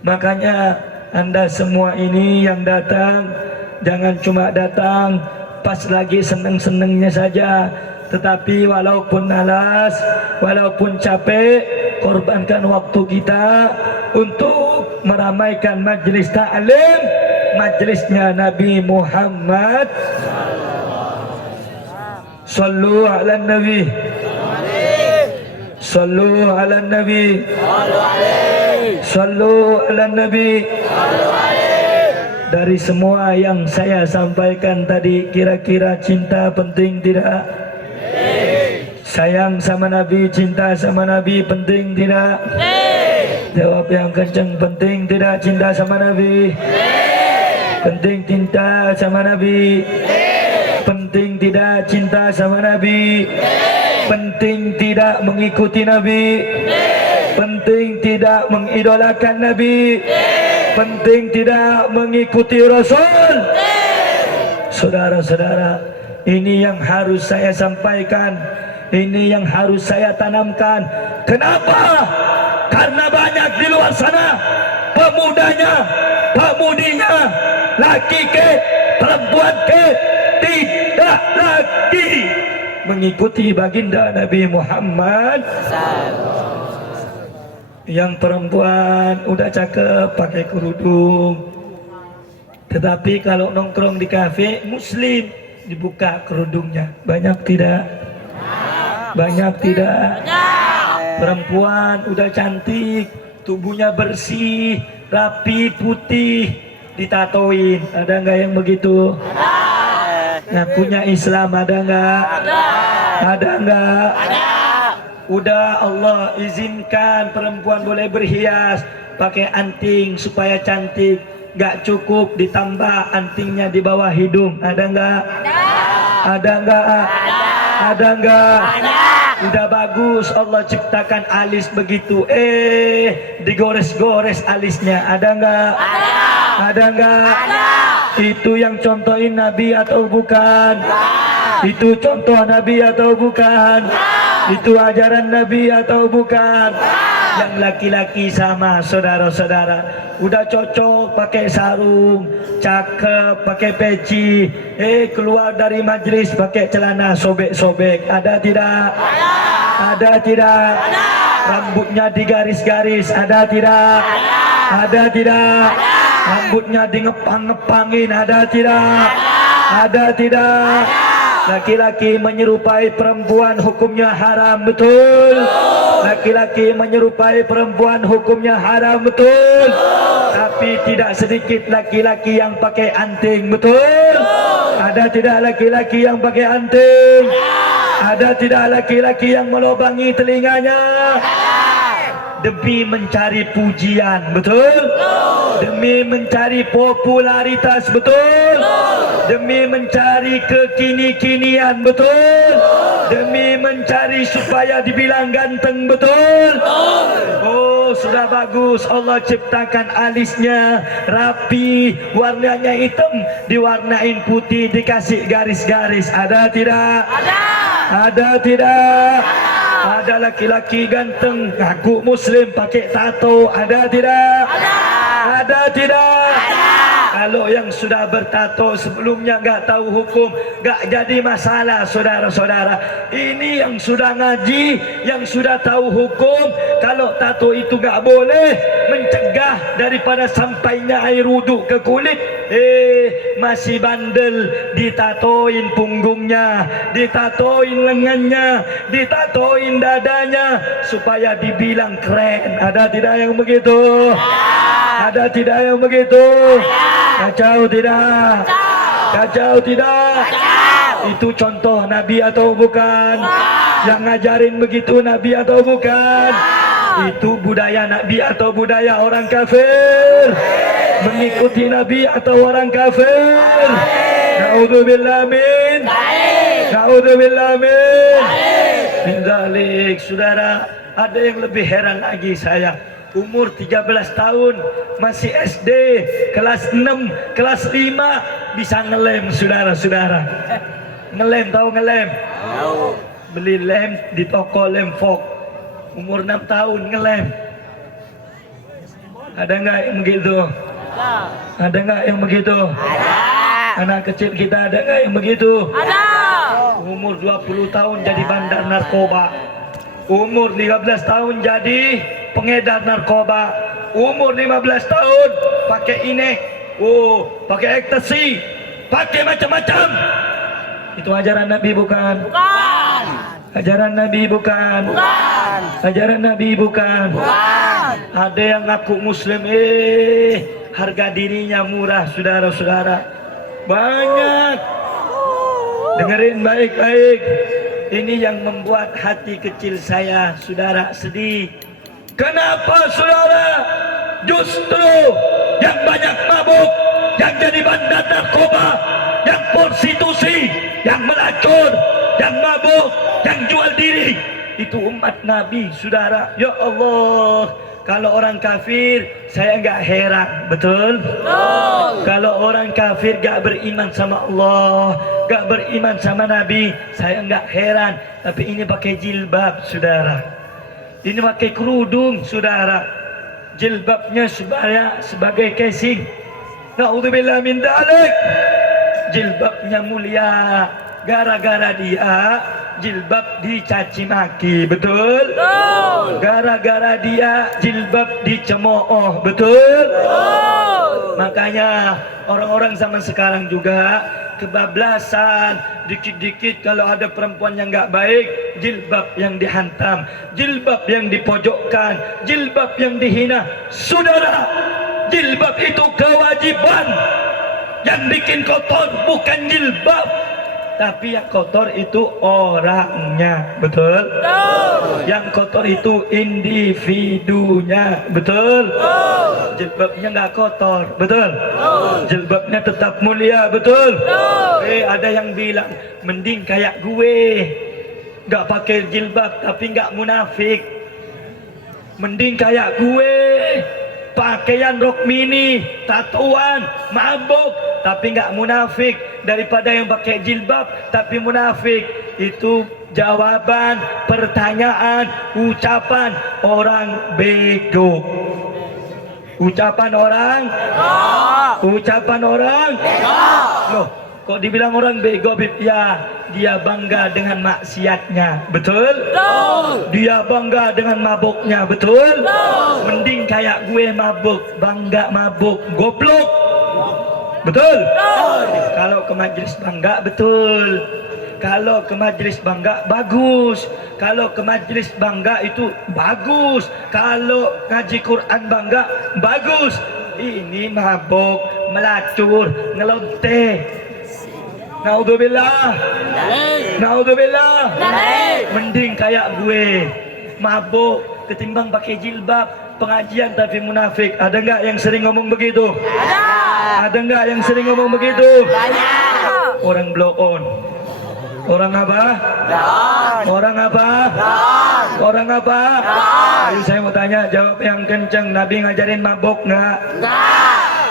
Makanya Anda semua ini yang datang, jangan cuma datang pas lagi seneng-senengnya saja, tetapi walaupun malas, walaupun capek, korbankan waktu kita untuk meramaikan majelis taklim, majelisnya Nabi Muhammad. Sallu ala Nabi, sallu ala Nabi, sallu ala Nabi. Dari semua yang saya sampaikan tadi, kira-kira cinta penting tidak? Sayang sama Nabi, cinta sama Nabi penting tidak? Jawab yang kencang, penting tidak cinta sama Nabi? Penting cinta sama Nabi? Penting tidak cinta sama Nabi? Penting tidak mengikuti Nabi? Penting tidak mengidolakan Nabi? Penting tidak mengikuti Rasul? Saudara-saudara, ini yang harus saya sampaikan, ini yang harus saya tanamkan. Kenapa? Karena banyak di luar sana pemudanya, pemudinya, laki ke, perempuan ke, tidak lagi mengikuti baginda Nabi Muhammad. Yang perempuan udah cakep pakai kerudung, tetapi kalau nongkrong di kafe Muslim dibuka kerudungnya, banyak tidak? Banyak tidak? Perempuan udah cantik, tubuhnya bersih, rapi, putih, ditatoin. Ada nggak yang begitu? Ngakunya Islam ada nggak? Ada nggak? Udah Allah izinkan perempuan boleh berhias, pakai anting supaya cantik. Nggak cukup ditambah antingnya di bawah hidung. Ada nggak? Ada nggak? Ada nggak? Udah bagus Allah ciptakan alis begitu. Digores-gores alisnya. Ada nggak? Ada nggak? Itu yang contohin Nabi atau bukan? Itu contoh Nabi atau bukan? Itu ajaran Nabi atau bukan? Yang laki-laki sama saudara-saudara, udah cocok pakai sarung, cakep pakai peci, keluar dari majlis pakai celana sobek-sobek. Ada tidak? Ada tidak? Rambutnya digaris-garis. Ada tidak? Ada tidak? Rambutnya dingepang-ngepangin. Ada tidak? Ada tidak? Laki-laki menyerupai perempuan hukumnya haram, betul? Laki-laki menyerupai perempuan hukumnya haram, betul? Tapi tidak sedikit laki-laki yang pakai anting, betul? Ada tidak laki-laki yang pakai anting? Ada tidak laki-laki yang melobangi telinganya? Demi mencari pujian, betul? Demi mencari popularitas, betul? Demi mencari kekini-kinian, betul? Demi mencari supaya dibilang ganteng, betul? Oh, sudah bagus Allah ciptakan alisnya rapi, warnanya hitam diwarnain putih, dikasih garis-garis. Ada tidak? Ada tidak? Ada laki-laki ganteng ngaku muslim pakai tato. Ada tidak? Ada tidak? Kalau yang sudah bertato sebelumnya nggak tahu hukum, nggak jadi masalah saudara-saudara. Ini yang sudah ngaji, yang sudah tahu hukum, kalau tato itu nggak boleh, mencegah daripada sampainya air wudhu ke kulit. Masih bandel, ditatoin punggungnya, ditatoin lengannya, ditatoin dadanya supaya dibilang keren. Ada tidak yang begitu? Ada tidak yang begitu? Kacau tidak? Kacau tidak? Itu contoh Nabi atau bukan? Yang ngajarin begitu Nabi atau bukan? Itu budaya Nabi atau budaya orang kafir? Mengikuti Nabi atau orang kafir? Na'udzubillah min. Na'udzubillah min dzalik. Saudara, ada yang lebih heran lagi saya. Umur 13 tahun masih SD, kelas 6, kelas 5 bisa ngelem, saudara-saudara. Ngelem, tahu ngelem? Beli lem di toko lem fok. Umur 6 tahun ngelem. Ada nggak yang begitu? Ada nggak yang begitu? Anak kecil kita ada nggak yang begitu? Umur 20 tahun jadi bandar narkoba. Umur 13 tahun jadi pengedar narkoba. Umur 15 tahun pakai inek, pakai ekstasi, pakai macam-macam. Itu ajaran Nabi bukan? Bukan. Ajaran Nabi bukan? Bukan. Ajaran Nabi bukan? Bukan. Ada yang ngaku muslim, harga dirinya murah, saudara-saudara. Banyak. Dengerin baik-baik. Ini yang membuat hati kecil saya, saudara, sedih. Kenapa saudara? Justru yang banyak mabuk, yang jadi bandar narkoba, yang prostitusi, yang melacur, yang mabuk, yang jual diri, itu umat Nabi, saudara. Ya Allah, kalau orang kafir saya nggak heran, betul? Kalau orang kafir nggak beriman sama Allah, nggak beriman sama Nabi, saya nggak heran. Tapi ini pakai jilbab, saudara. Ini pakai kerudung, saudara. Jilbabnya sebagai casing. Na'udzubillah min dzalik. Jilbabnya mulia. Gara-gara dia jilbab dicaci maki, betul? Gara-gara dia jilbab dicemooh, betul? Makanya orang-orang zaman sekarang juga kebablasan. Dikit-dikit kalau ada perempuan yang nggak baik, jilbab yang dihantam, jilbab yang dipojokkan, jilbab yang dihina. Saudara, jilbab itu kewajiban. Yang bikin kotor bukan jilbab, tapi yang kotor itu orangnya. Betul? Yang kotor itu individunya. Betul? Jilbabnya nggak kotor. Betul? Jilbabnya tetap mulia. Betul? Ada yang bilang mending kayak gue, nggak pakai jilbab tapi nggak munafik. Mending kayak gue, pakaian rok mini, tatuan, mabuk tapi nggak munafik, daripada yang pakai jilbab tapi munafik. Itu jawaban pertanyaan, ucapan orang bego. Ucapan orang, ucapan orang. Loh, kok dibilang orang bego, Bib? Ya, dia bangga dengan maksiatnya. Betul? Dia bangga dengan mabuknya. Betul? Mending kayak gue mabuk, bangga mabuk, goblok. Betul? Kalau ke majelis bangga, betul. Kalau ke majelis bangga, bagus. Kalau ke majelis bangga itu bagus. Kalau ngaji Quran bangga, bagus. Ini mabuk, melacur, ngelonte. Naudzubillah. Naudzubillah. Mending kayak gue mabuk ketimbang pakai jilbab, pengajian tapi munafik. Ada nggak yang sering ngomong begitu? Ada nggak yang sering ngomong begitu? Banyak. Orang blow on. Orang apa? Orang apa? Orang apa? Ayo saya mau tanya, jawab yang kenceng. Nabi ngajarin mabuk nggak?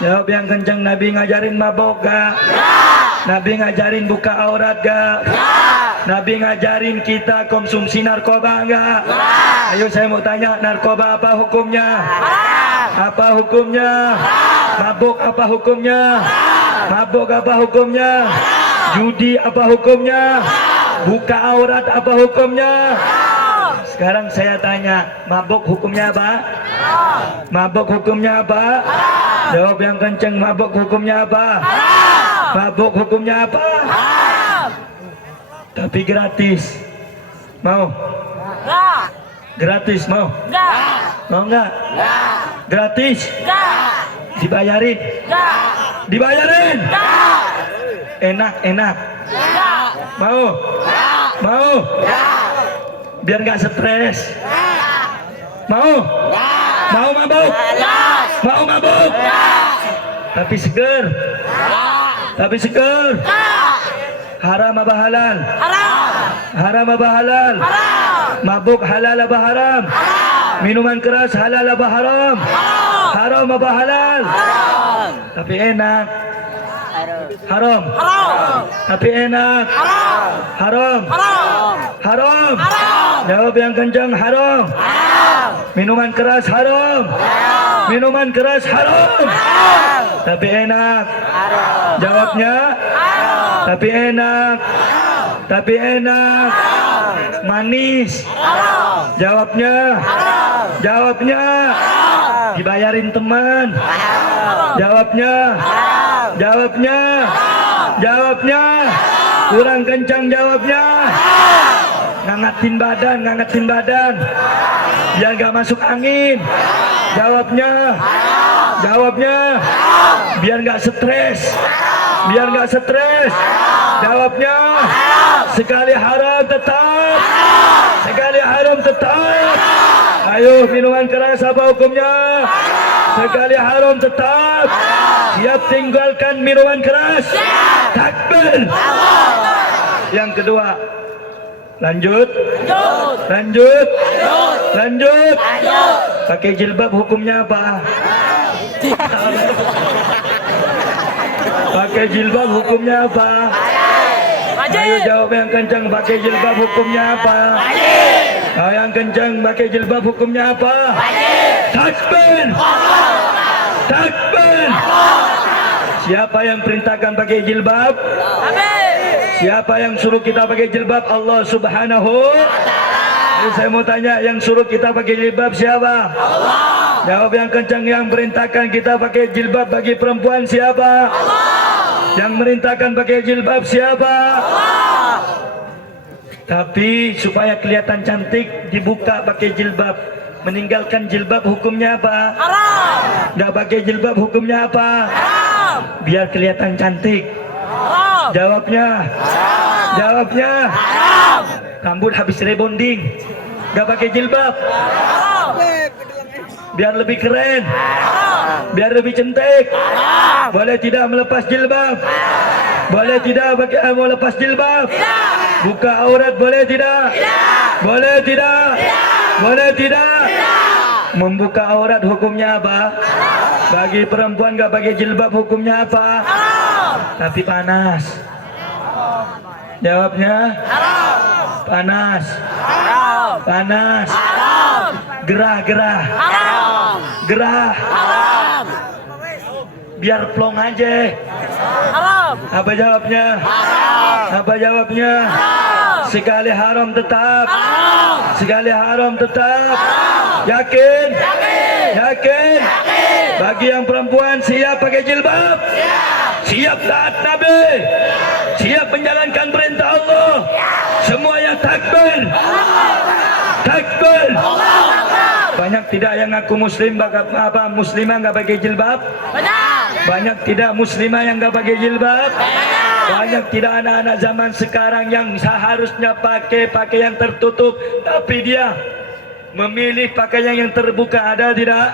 Jawab yang kenceng. Nabi ngajarin mabuk nggak? Nabi ngajarin buka aurat gak? Nabi ngajarin kita konsumsi narkoba enggak? Ayo saya mau tanya, narkoba apa hukumnya? Apa hukumnya? Mabuk apa hukumnya? Mabuk apa hukumnya? Judi apa hukumnya? Buka aurat apa hukumnya? Sekarang saya tanya, mabuk hukumnya apa? Mabuk hukumnya apa? Jawab yang kenceng, mabuk hukumnya apa? Mabuk hukumnya apa? Tapi gratis. Mau? Gratis mau? Mau nggak? Gratis? Dibayarin? Dibayarin? Enak? Mau? Mau? Biar nggak stres. Mau? Mau mabuk? Mau mabuk? Tapi seger? Tapi seger? Haram apa halal? Haram apa halal? Mabuk halal apa haram? Minuman keras halal apa haram? Haram apa halal? Tapi enak. Haram. Tapi enak. Haram. Haram. Jawab yang kencang, haram. Minuman keras haram. Minuman keras haram. Tapi enak. Jawabnya. Tapi enak. Tapi enak. Manis. Jawabnya. Jawabnya. Dibayarin teman. Jawabnya. Jawabnya. Jawabnya. Kurang kencang jawabnya. Ngangetin badan, ngangetin badan. Biar gak masuk angin. Jawabnya. Jawabnya. Biar gak stres. Biar gak stres. Jawabnya. Sekali haram tetap. Sekali haram tetap. Ayo, minuman keras apa hukumnya? Sekali haram tetap. Siap tinggalkan minuman keras? Takbir. Yang kedua, lanjut. Lanjut. Lanjut. Pakai jilbab hukumnya apa? Pakai jilbab hukumnya apa? Ayo jawab yang kencang, pakai jilbab hukumnya apa? Ayo yang kencang, pakai jilbab hukumnya apa? Takbir. Takbir. Siapa yang perintahkan pakai jilbab? Siapa yang suruh kita pakai jilbab? Allah Subhanahu. Jadi saya mau tanya, yang suruh kita pakai jilbab siapa? Allah. Jawab yang kencang. Yang merintahkan kita pakai jilbab bagi perempuan siapa? Yang merintahkan pakai jilbab siapa? Tapi supaya kelihatan cantik dibuka pakai jilbab. Meninggalkan jilbab hukumnya apa? Haram. Nggak pakai jilbab hukumnya apa? Haram. Biar kelihatan cantik. Haram. Jawabnya. Jawabnya. Haram. Rambut habis rebonding. Nggak pakai jilbab. Haram. Biar lebih keren. Haram. Biar lebih cantik. Haram. Boleh tidak melepas jilbab? Boleh tidak pakai melepas jilbab? Tidak. Buka aurat boleh tidak? Tidak. Boleh tidak? Boleh tidak? Tidak. Membuka aurat hukumnya apa? Bagi perempuan nggak pakai jilbab hukumnya apa? Haram. Tapi panas. Jawabnya Haram. panas. Haram. Panas. Haram. Gerah, gerah. Haram. Gerah. Haram. Biar plong aja. Haram. Apa jawabnya? Haram. Apa jawabnya? Haram. Sekali haram tetap. Haram. Sekali haram tetap. Haram. Yakin? Yakin. Yakin? Yakin. Bagi yang perempuan siap pakai jilbab? Siap taat Nabi? Siap menjalankan perintah Allah? Semua yang takbir? Takbir? Banyak tidak yang ngaku muslim apa muslimah nggak pakai jilbab? Benar. Banyak tidak muslimah yang nggak pakai jilbab? Benar. Banyak tidak anak-anak zaman sekarang yang seharusnya pakai yang tertutup, tapi dia memilih pakaian yang terbuka. Ada tidak?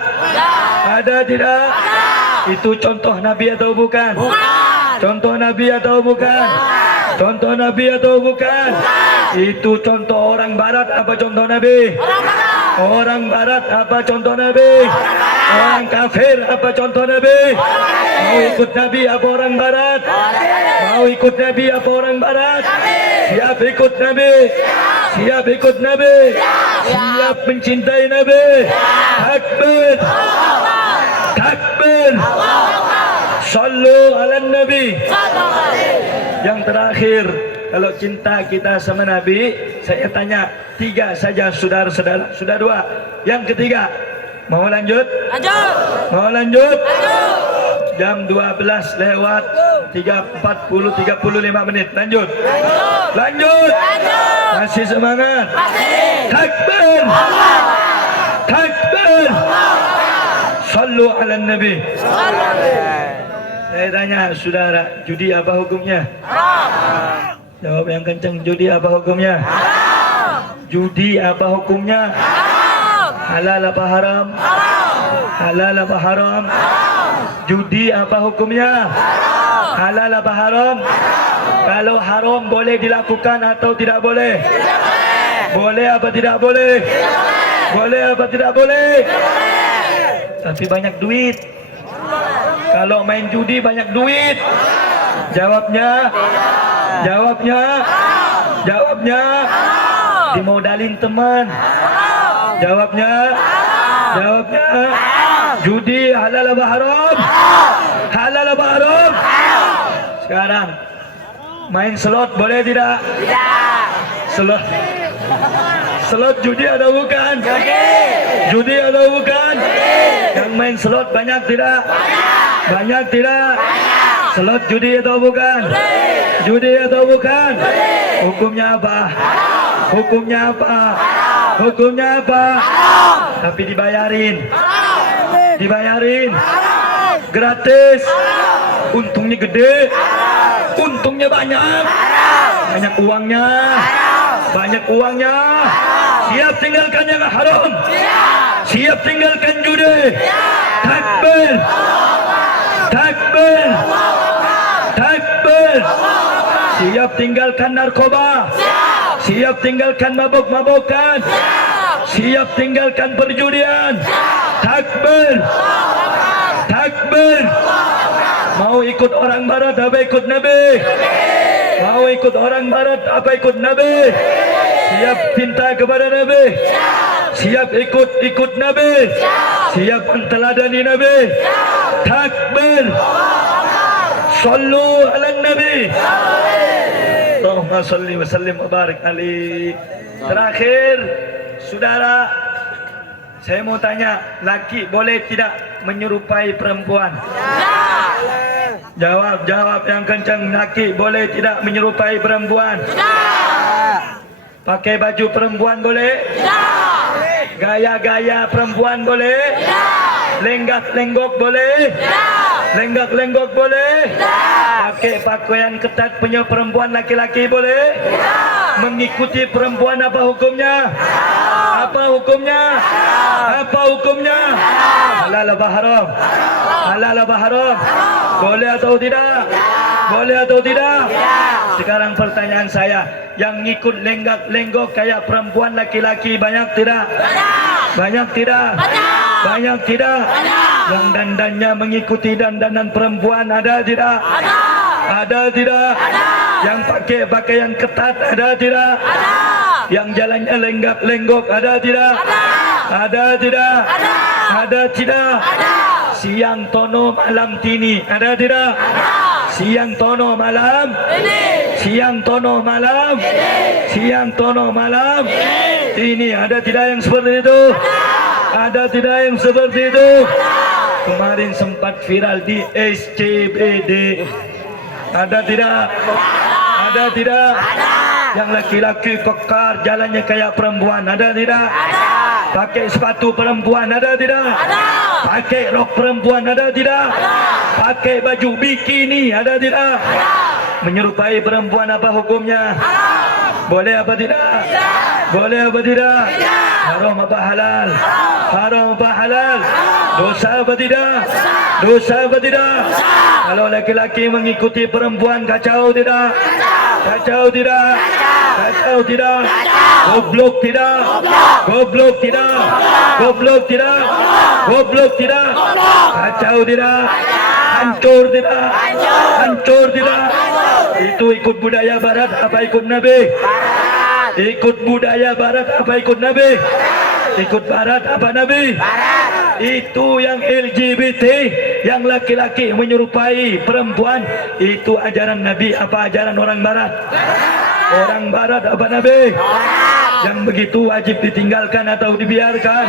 Ada tidak? Itu contoh Nabi atau bukan? Bukan. Contoh Nabi atau bukan? Contoh Nabi atau bukan? Itu contoh orang barat apa contoh Nabi? Orang mana? Orang barat apa contoh Nabi? Orang kafir apa contoh Nabi? Mau ikut Nabi apa orang barat? Mau ikut Nabi apa orang barat? Siap ikut Nabi? Siap ikut Nabi? Siap mencintai Nabi? Takbir! Takbir! Sallu ala Nabi. Yang terakhir, kalau cinta kita sama Nabi, saya tanya 3 saja saudara-saudara. Sudah 2. Yang ketiga, mau lanjut? Lanjut. Mau lanjut? Lanjut. Jam 12 lewat 35 menit. Lanjut. Lanjut. Lanjut. Masih semangat? Masih. Takbir. Takbir. Sallu ala Nabi. Saya tanya saudara, judi apa hukumnya? Haram. Jawab yang kencang, judi apa hukumnya? Haram. Judi apa hukumnya? Haram. Halal apa haram? Haram. Halal apa haram? Judi apa hukumnya? Halal apa haram? Kalau haram boleh dilakukan atau tidak boleh? Boleh apa tidak boleh? Boleh apa tidak boleh? Tapi banyak duit. Kalau main judi banyak duit. Jawabnya? Jawabnya? Jawabnya? Dimodalin teman. Jawabnya? Jawabnya? Judi halal apa haram? Halal apa haram? Sekarang main slot boleh tidak? Tidak. Slot. Slot judi atau bukan? Judi. Judi atau bukan? Yang main slot banyak tidak? Banyak tidak? Slot judi atau bukan? Judi atau bukan? Hukumnya apa? Hukumnya apa? Hukumnya apa? Tapi dibayarin. Dibayarin. Gratis. Untungnya gede. Untungnya banyak. Banyak uangnya. Banyak uangnya. Siap tinggalkan yang haram. Siap tinggalkan judi. Takbir. Takbir. Takbir. Siap tinggalkan narkoba. Siap tinggalkan mabok-mabokan. Siap tinggalkan perjudian. Takbir. Takbir. Mau ikut orang barat apa ikut Nabi? Mau ikut orang barat apa ikut Nabi? Siap cinta kepada Nabi? Siap ikut Nabi? Siap menteladani Nabi? Takbir. Sallu ala Nabi. Allahumma salli wa sallim wa barik alaihi. Terakhir, saudara, Saya mau tanya, laki boleh tidak menyerupai perempuan? Jawab yang kencang. Laki boleh tidak menyerupai perempuan? Pakai baju perempuan boleh? Gaya-gaya perempuan boleh? Lenggak-lenggok boleh? Lenggak-lenggok boleh? Pakai pakaian ketat punya perempuan laki-laki boleh? Mengikuti perempuan apa hukumnya? Apa hukumnya? Apa hukumnya? Halal apa haram? Halal apa haram? Boleh atau tidak? Boleh atau tidak? Sekarang pertanyaan saya, yang ngikut lenggak-lenggok kayak perempuan laki-laki banyak tidak? Banyak tidak? Banyak tidak? Yang dandannya mengikuti dandanan perempuan ada tidak? Ada tidak? Yang pakai pakaian ketat ada tidak? Yang jalannya lenggak-lenggok ada tidak? Ada tidak? Ada tidak? Siang tono malam tini ada tidak? Siang tono malam? Siang tono malam? Siang tono malam? Ini ada tidak yang seperti itu? Ada tidak yang seperti itu? Kemarin sempat viral di SCBD. Ada tidak? Ada tidak? Yang laki-laki kekar jalannya kayak perempuan ada tidak? Pakai sepatu perempuan ada tidak? Pakai rok perempuan ada tidak? Pakai baju bikini ada tidak? Menyerupai perempuan apa hukumnya? Boleh apa tidak? Boleh apa tidak? Haram apa halal? Haram apa halal? Dosa apa tidak? Dosa apa tidak? Kalau laki-laki mengikuti perempuan kacau tidak? Kacau tidak? Kacau tidak? Goblok tidak? Goblok tidak? Goblok tidak? Goblok tidak? Kacau tidak? Hancur tidak? Hancur tidak? Itu ikut budaya barat apa ikut Nabi? Ikut budaya barat apa ikut Nabi? Ikut barat apa Nabi? Itu yang LGBT, yang laki-laki menyerupai perempuan, itu ajaran Nabi apa ajaran orang barat? Orang barat apa Nabi? Yang begitu wajib ditinggalkan atau dibiarkan?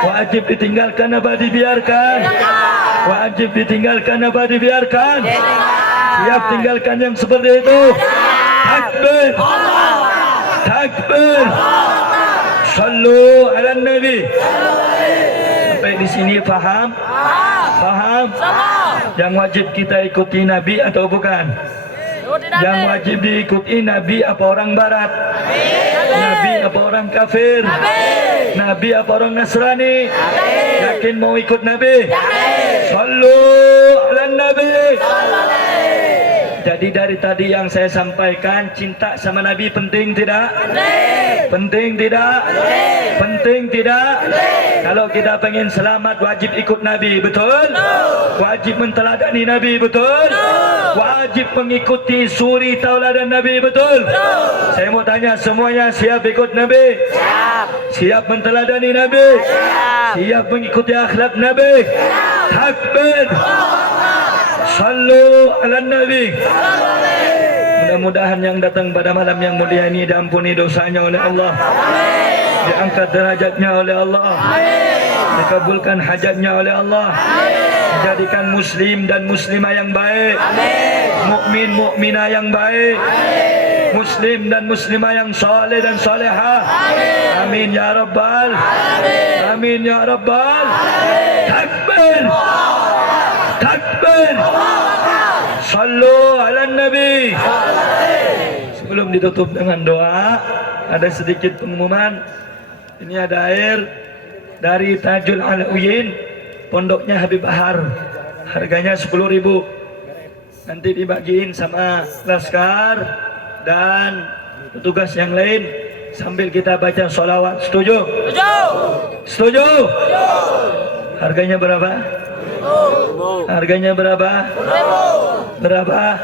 Wajib ditinggalkan apa dibiarkan? Wajib ditinggalkan apa dibiarkan? Siap tinggalkan yang seperti itu? Takbir! Takbir! Sallu ala Nabi. Sampai di sini faham? Faham? Yang wajib kita ikuti Nabi atau bukan? Yang wajib diikuti Nabi apa orang barat? Nabi apa orang kafir? Nabi apa orang Nasrani? Yakin mau ikut Nabi? Sallu ala Nabi. Jadi dari tadi yang saya sampaikan, cinta sama Nabi penting tidak? Penting tidak? Penting tidak? Kalau kita pengen selamat wajib ikut Nabi, betul? Wajib menteladani Nabi, betul? Wajib mengikuti suri tauladan Nabi, betul? Saya mau tanya semuanya, siap ikut Nabi? Siap. Siap menteladani Nabi? Siap mengikuti akhlak Nabi? Takbir! Sallu ala Nabi. Mudah-mudahan yang datang pada malam yang mulia ini diampuni dosanya oleh Allah, diangkat derajatnya oleh Allah, dikabulkan hajatnya oleh Allah, dijadikan muslim dan muslimah yang baik, mukmin mukminah yang baik, muslim dan muslimah yang saleh dan salehah. Amin ya rabbal. Amin ya rabbal. Takbir! Takbir! Sallu ala Nabi. Sebelum ditutup dengan doa, ada sedikit pengumuman. Ini ada air dari Tajul Alauin, pondoknya Habib Bahar. Harganya 10.000. Nanti dibagiin sama laskar dan petugas yang lain sambil kita baca sholawat. Setuju? Setuju? Harganya berapa? Harganya berapa? Berapa?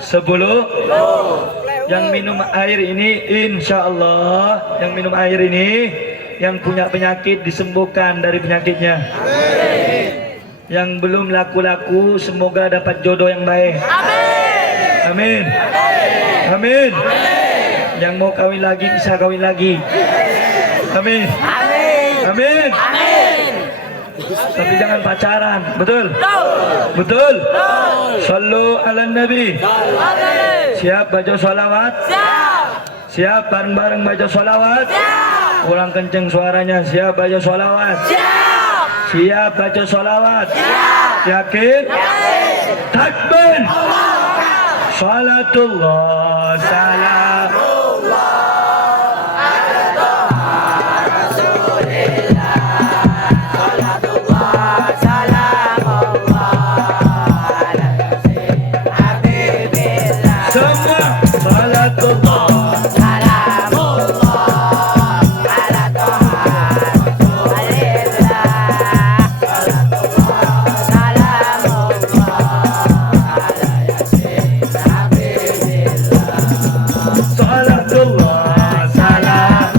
10. Yang minum air ini insya Allah, yang minum air ini yang punya penyakit disembuhkan dari penyakitnya. Yang belum laku-laku semoga dapat jodoh yang baik. Amin. Amin. Yang mau kawin lagi bisa kawin lagi. Amin. Amin. Amin. Tapi jangan pacaran, betul? Betul. Betul? Betul. Sallu ala nabi. Amin. Siap baca salawat? Siap. Siap bareng-bareng baca salawat? Siap. Ulang kenceng suaranya. Siap baca salawat? Siap. Siap baca salawat? Siap. Yakin? Yakin. Takbir. Salatullah salam. Semua salatullah. Salatullah salam.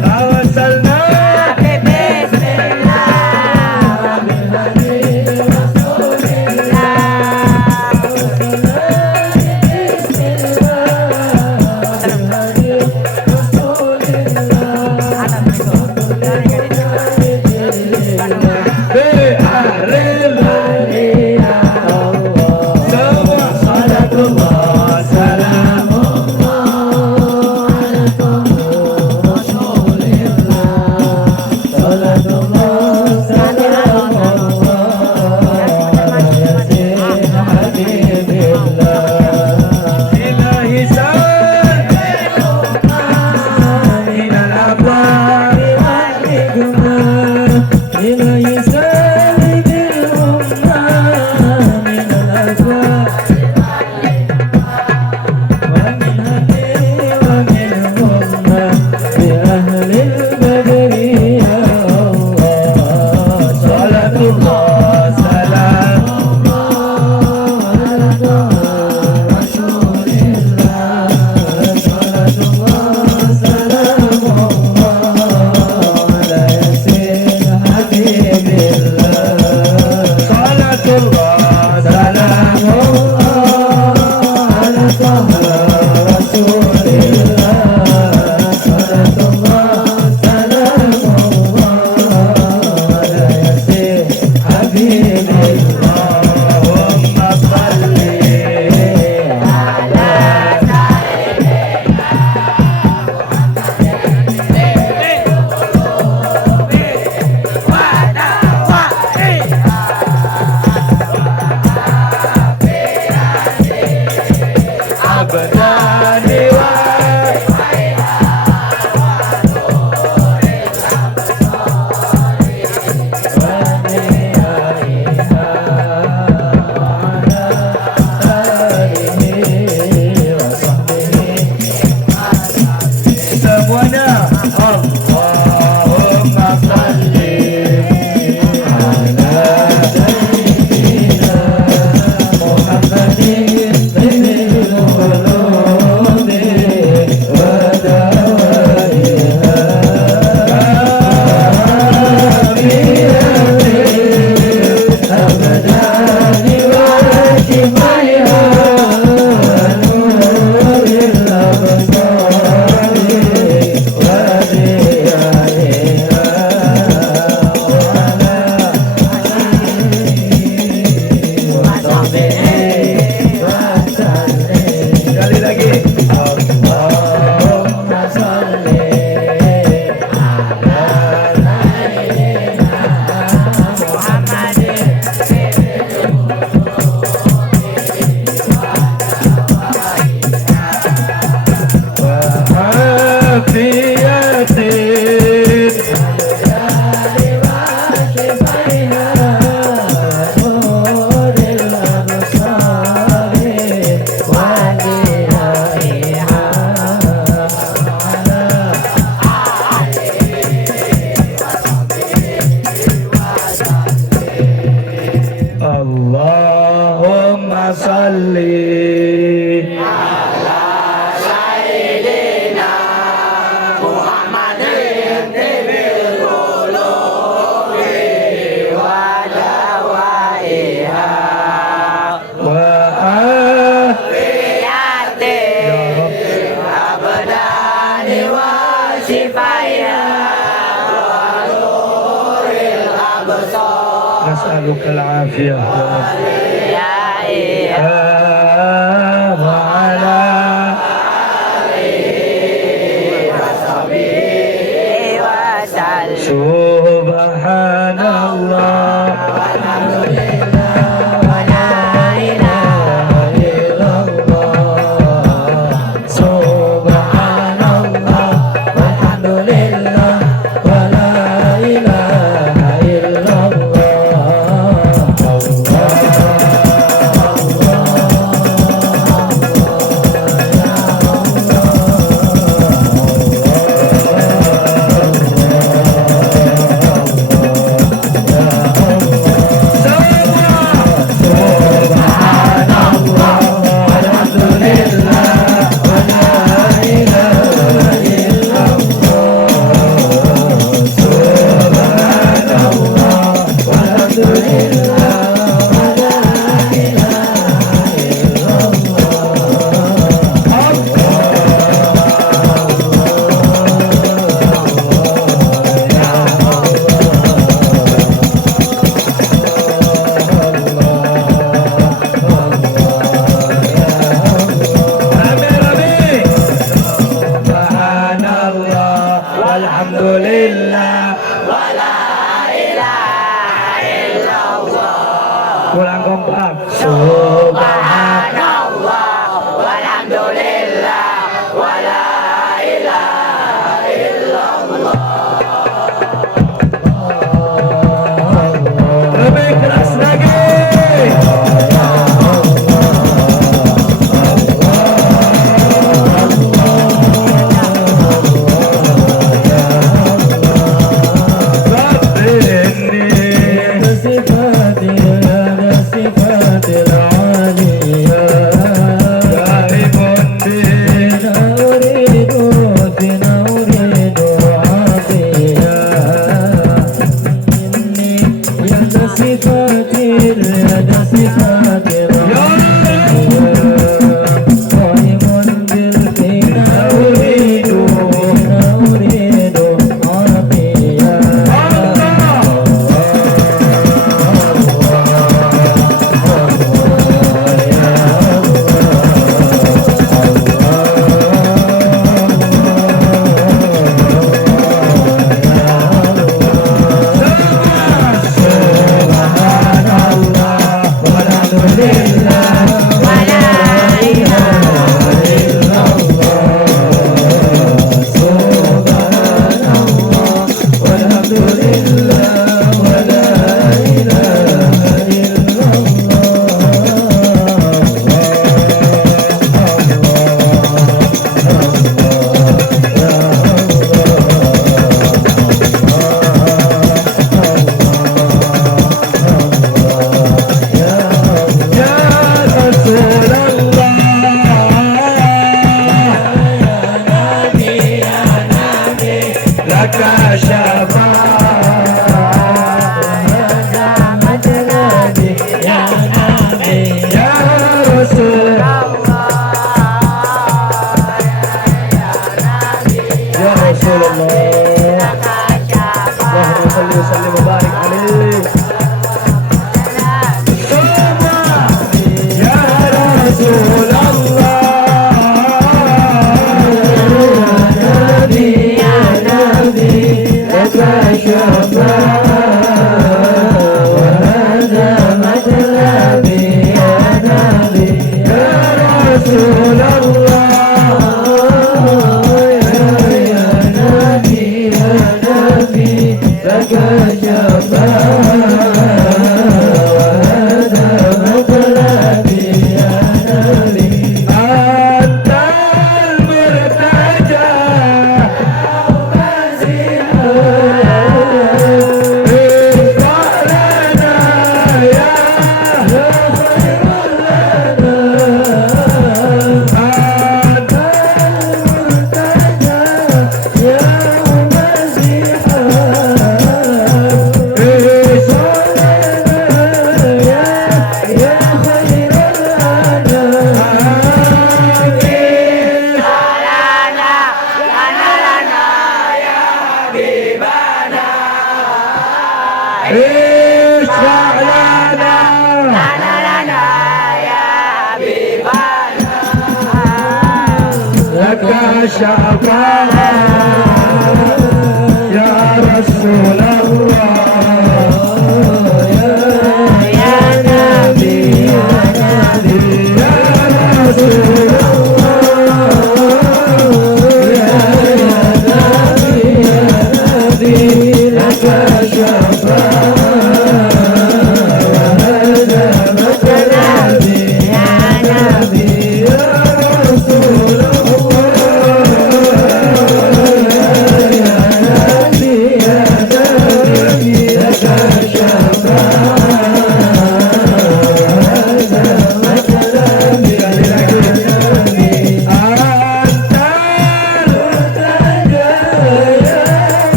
Tawassalna. Semua salatullah salam. Ilahi minal abwab salatullah salam. Salatullah salam. Allahumma salli abadani wa semuanya. Allahumma salli ala sayyidina Muhammadin bil qulubi wa da'iha abadani wa shifaiha nuril absari wa diyahiha sekali lagi. Allahumma salli Allahumma salli Muhammadin bil qulubi nas'alukal afiyah Ya wa ala Wasallam. subhanallah Alhamdulillah wala ilaha illallah. Ulang kompak. Subhanallah walhamdulillah wala ilaha illallah. Lebih keras lagi. Subhanallah walhamdulillah اشفع لنا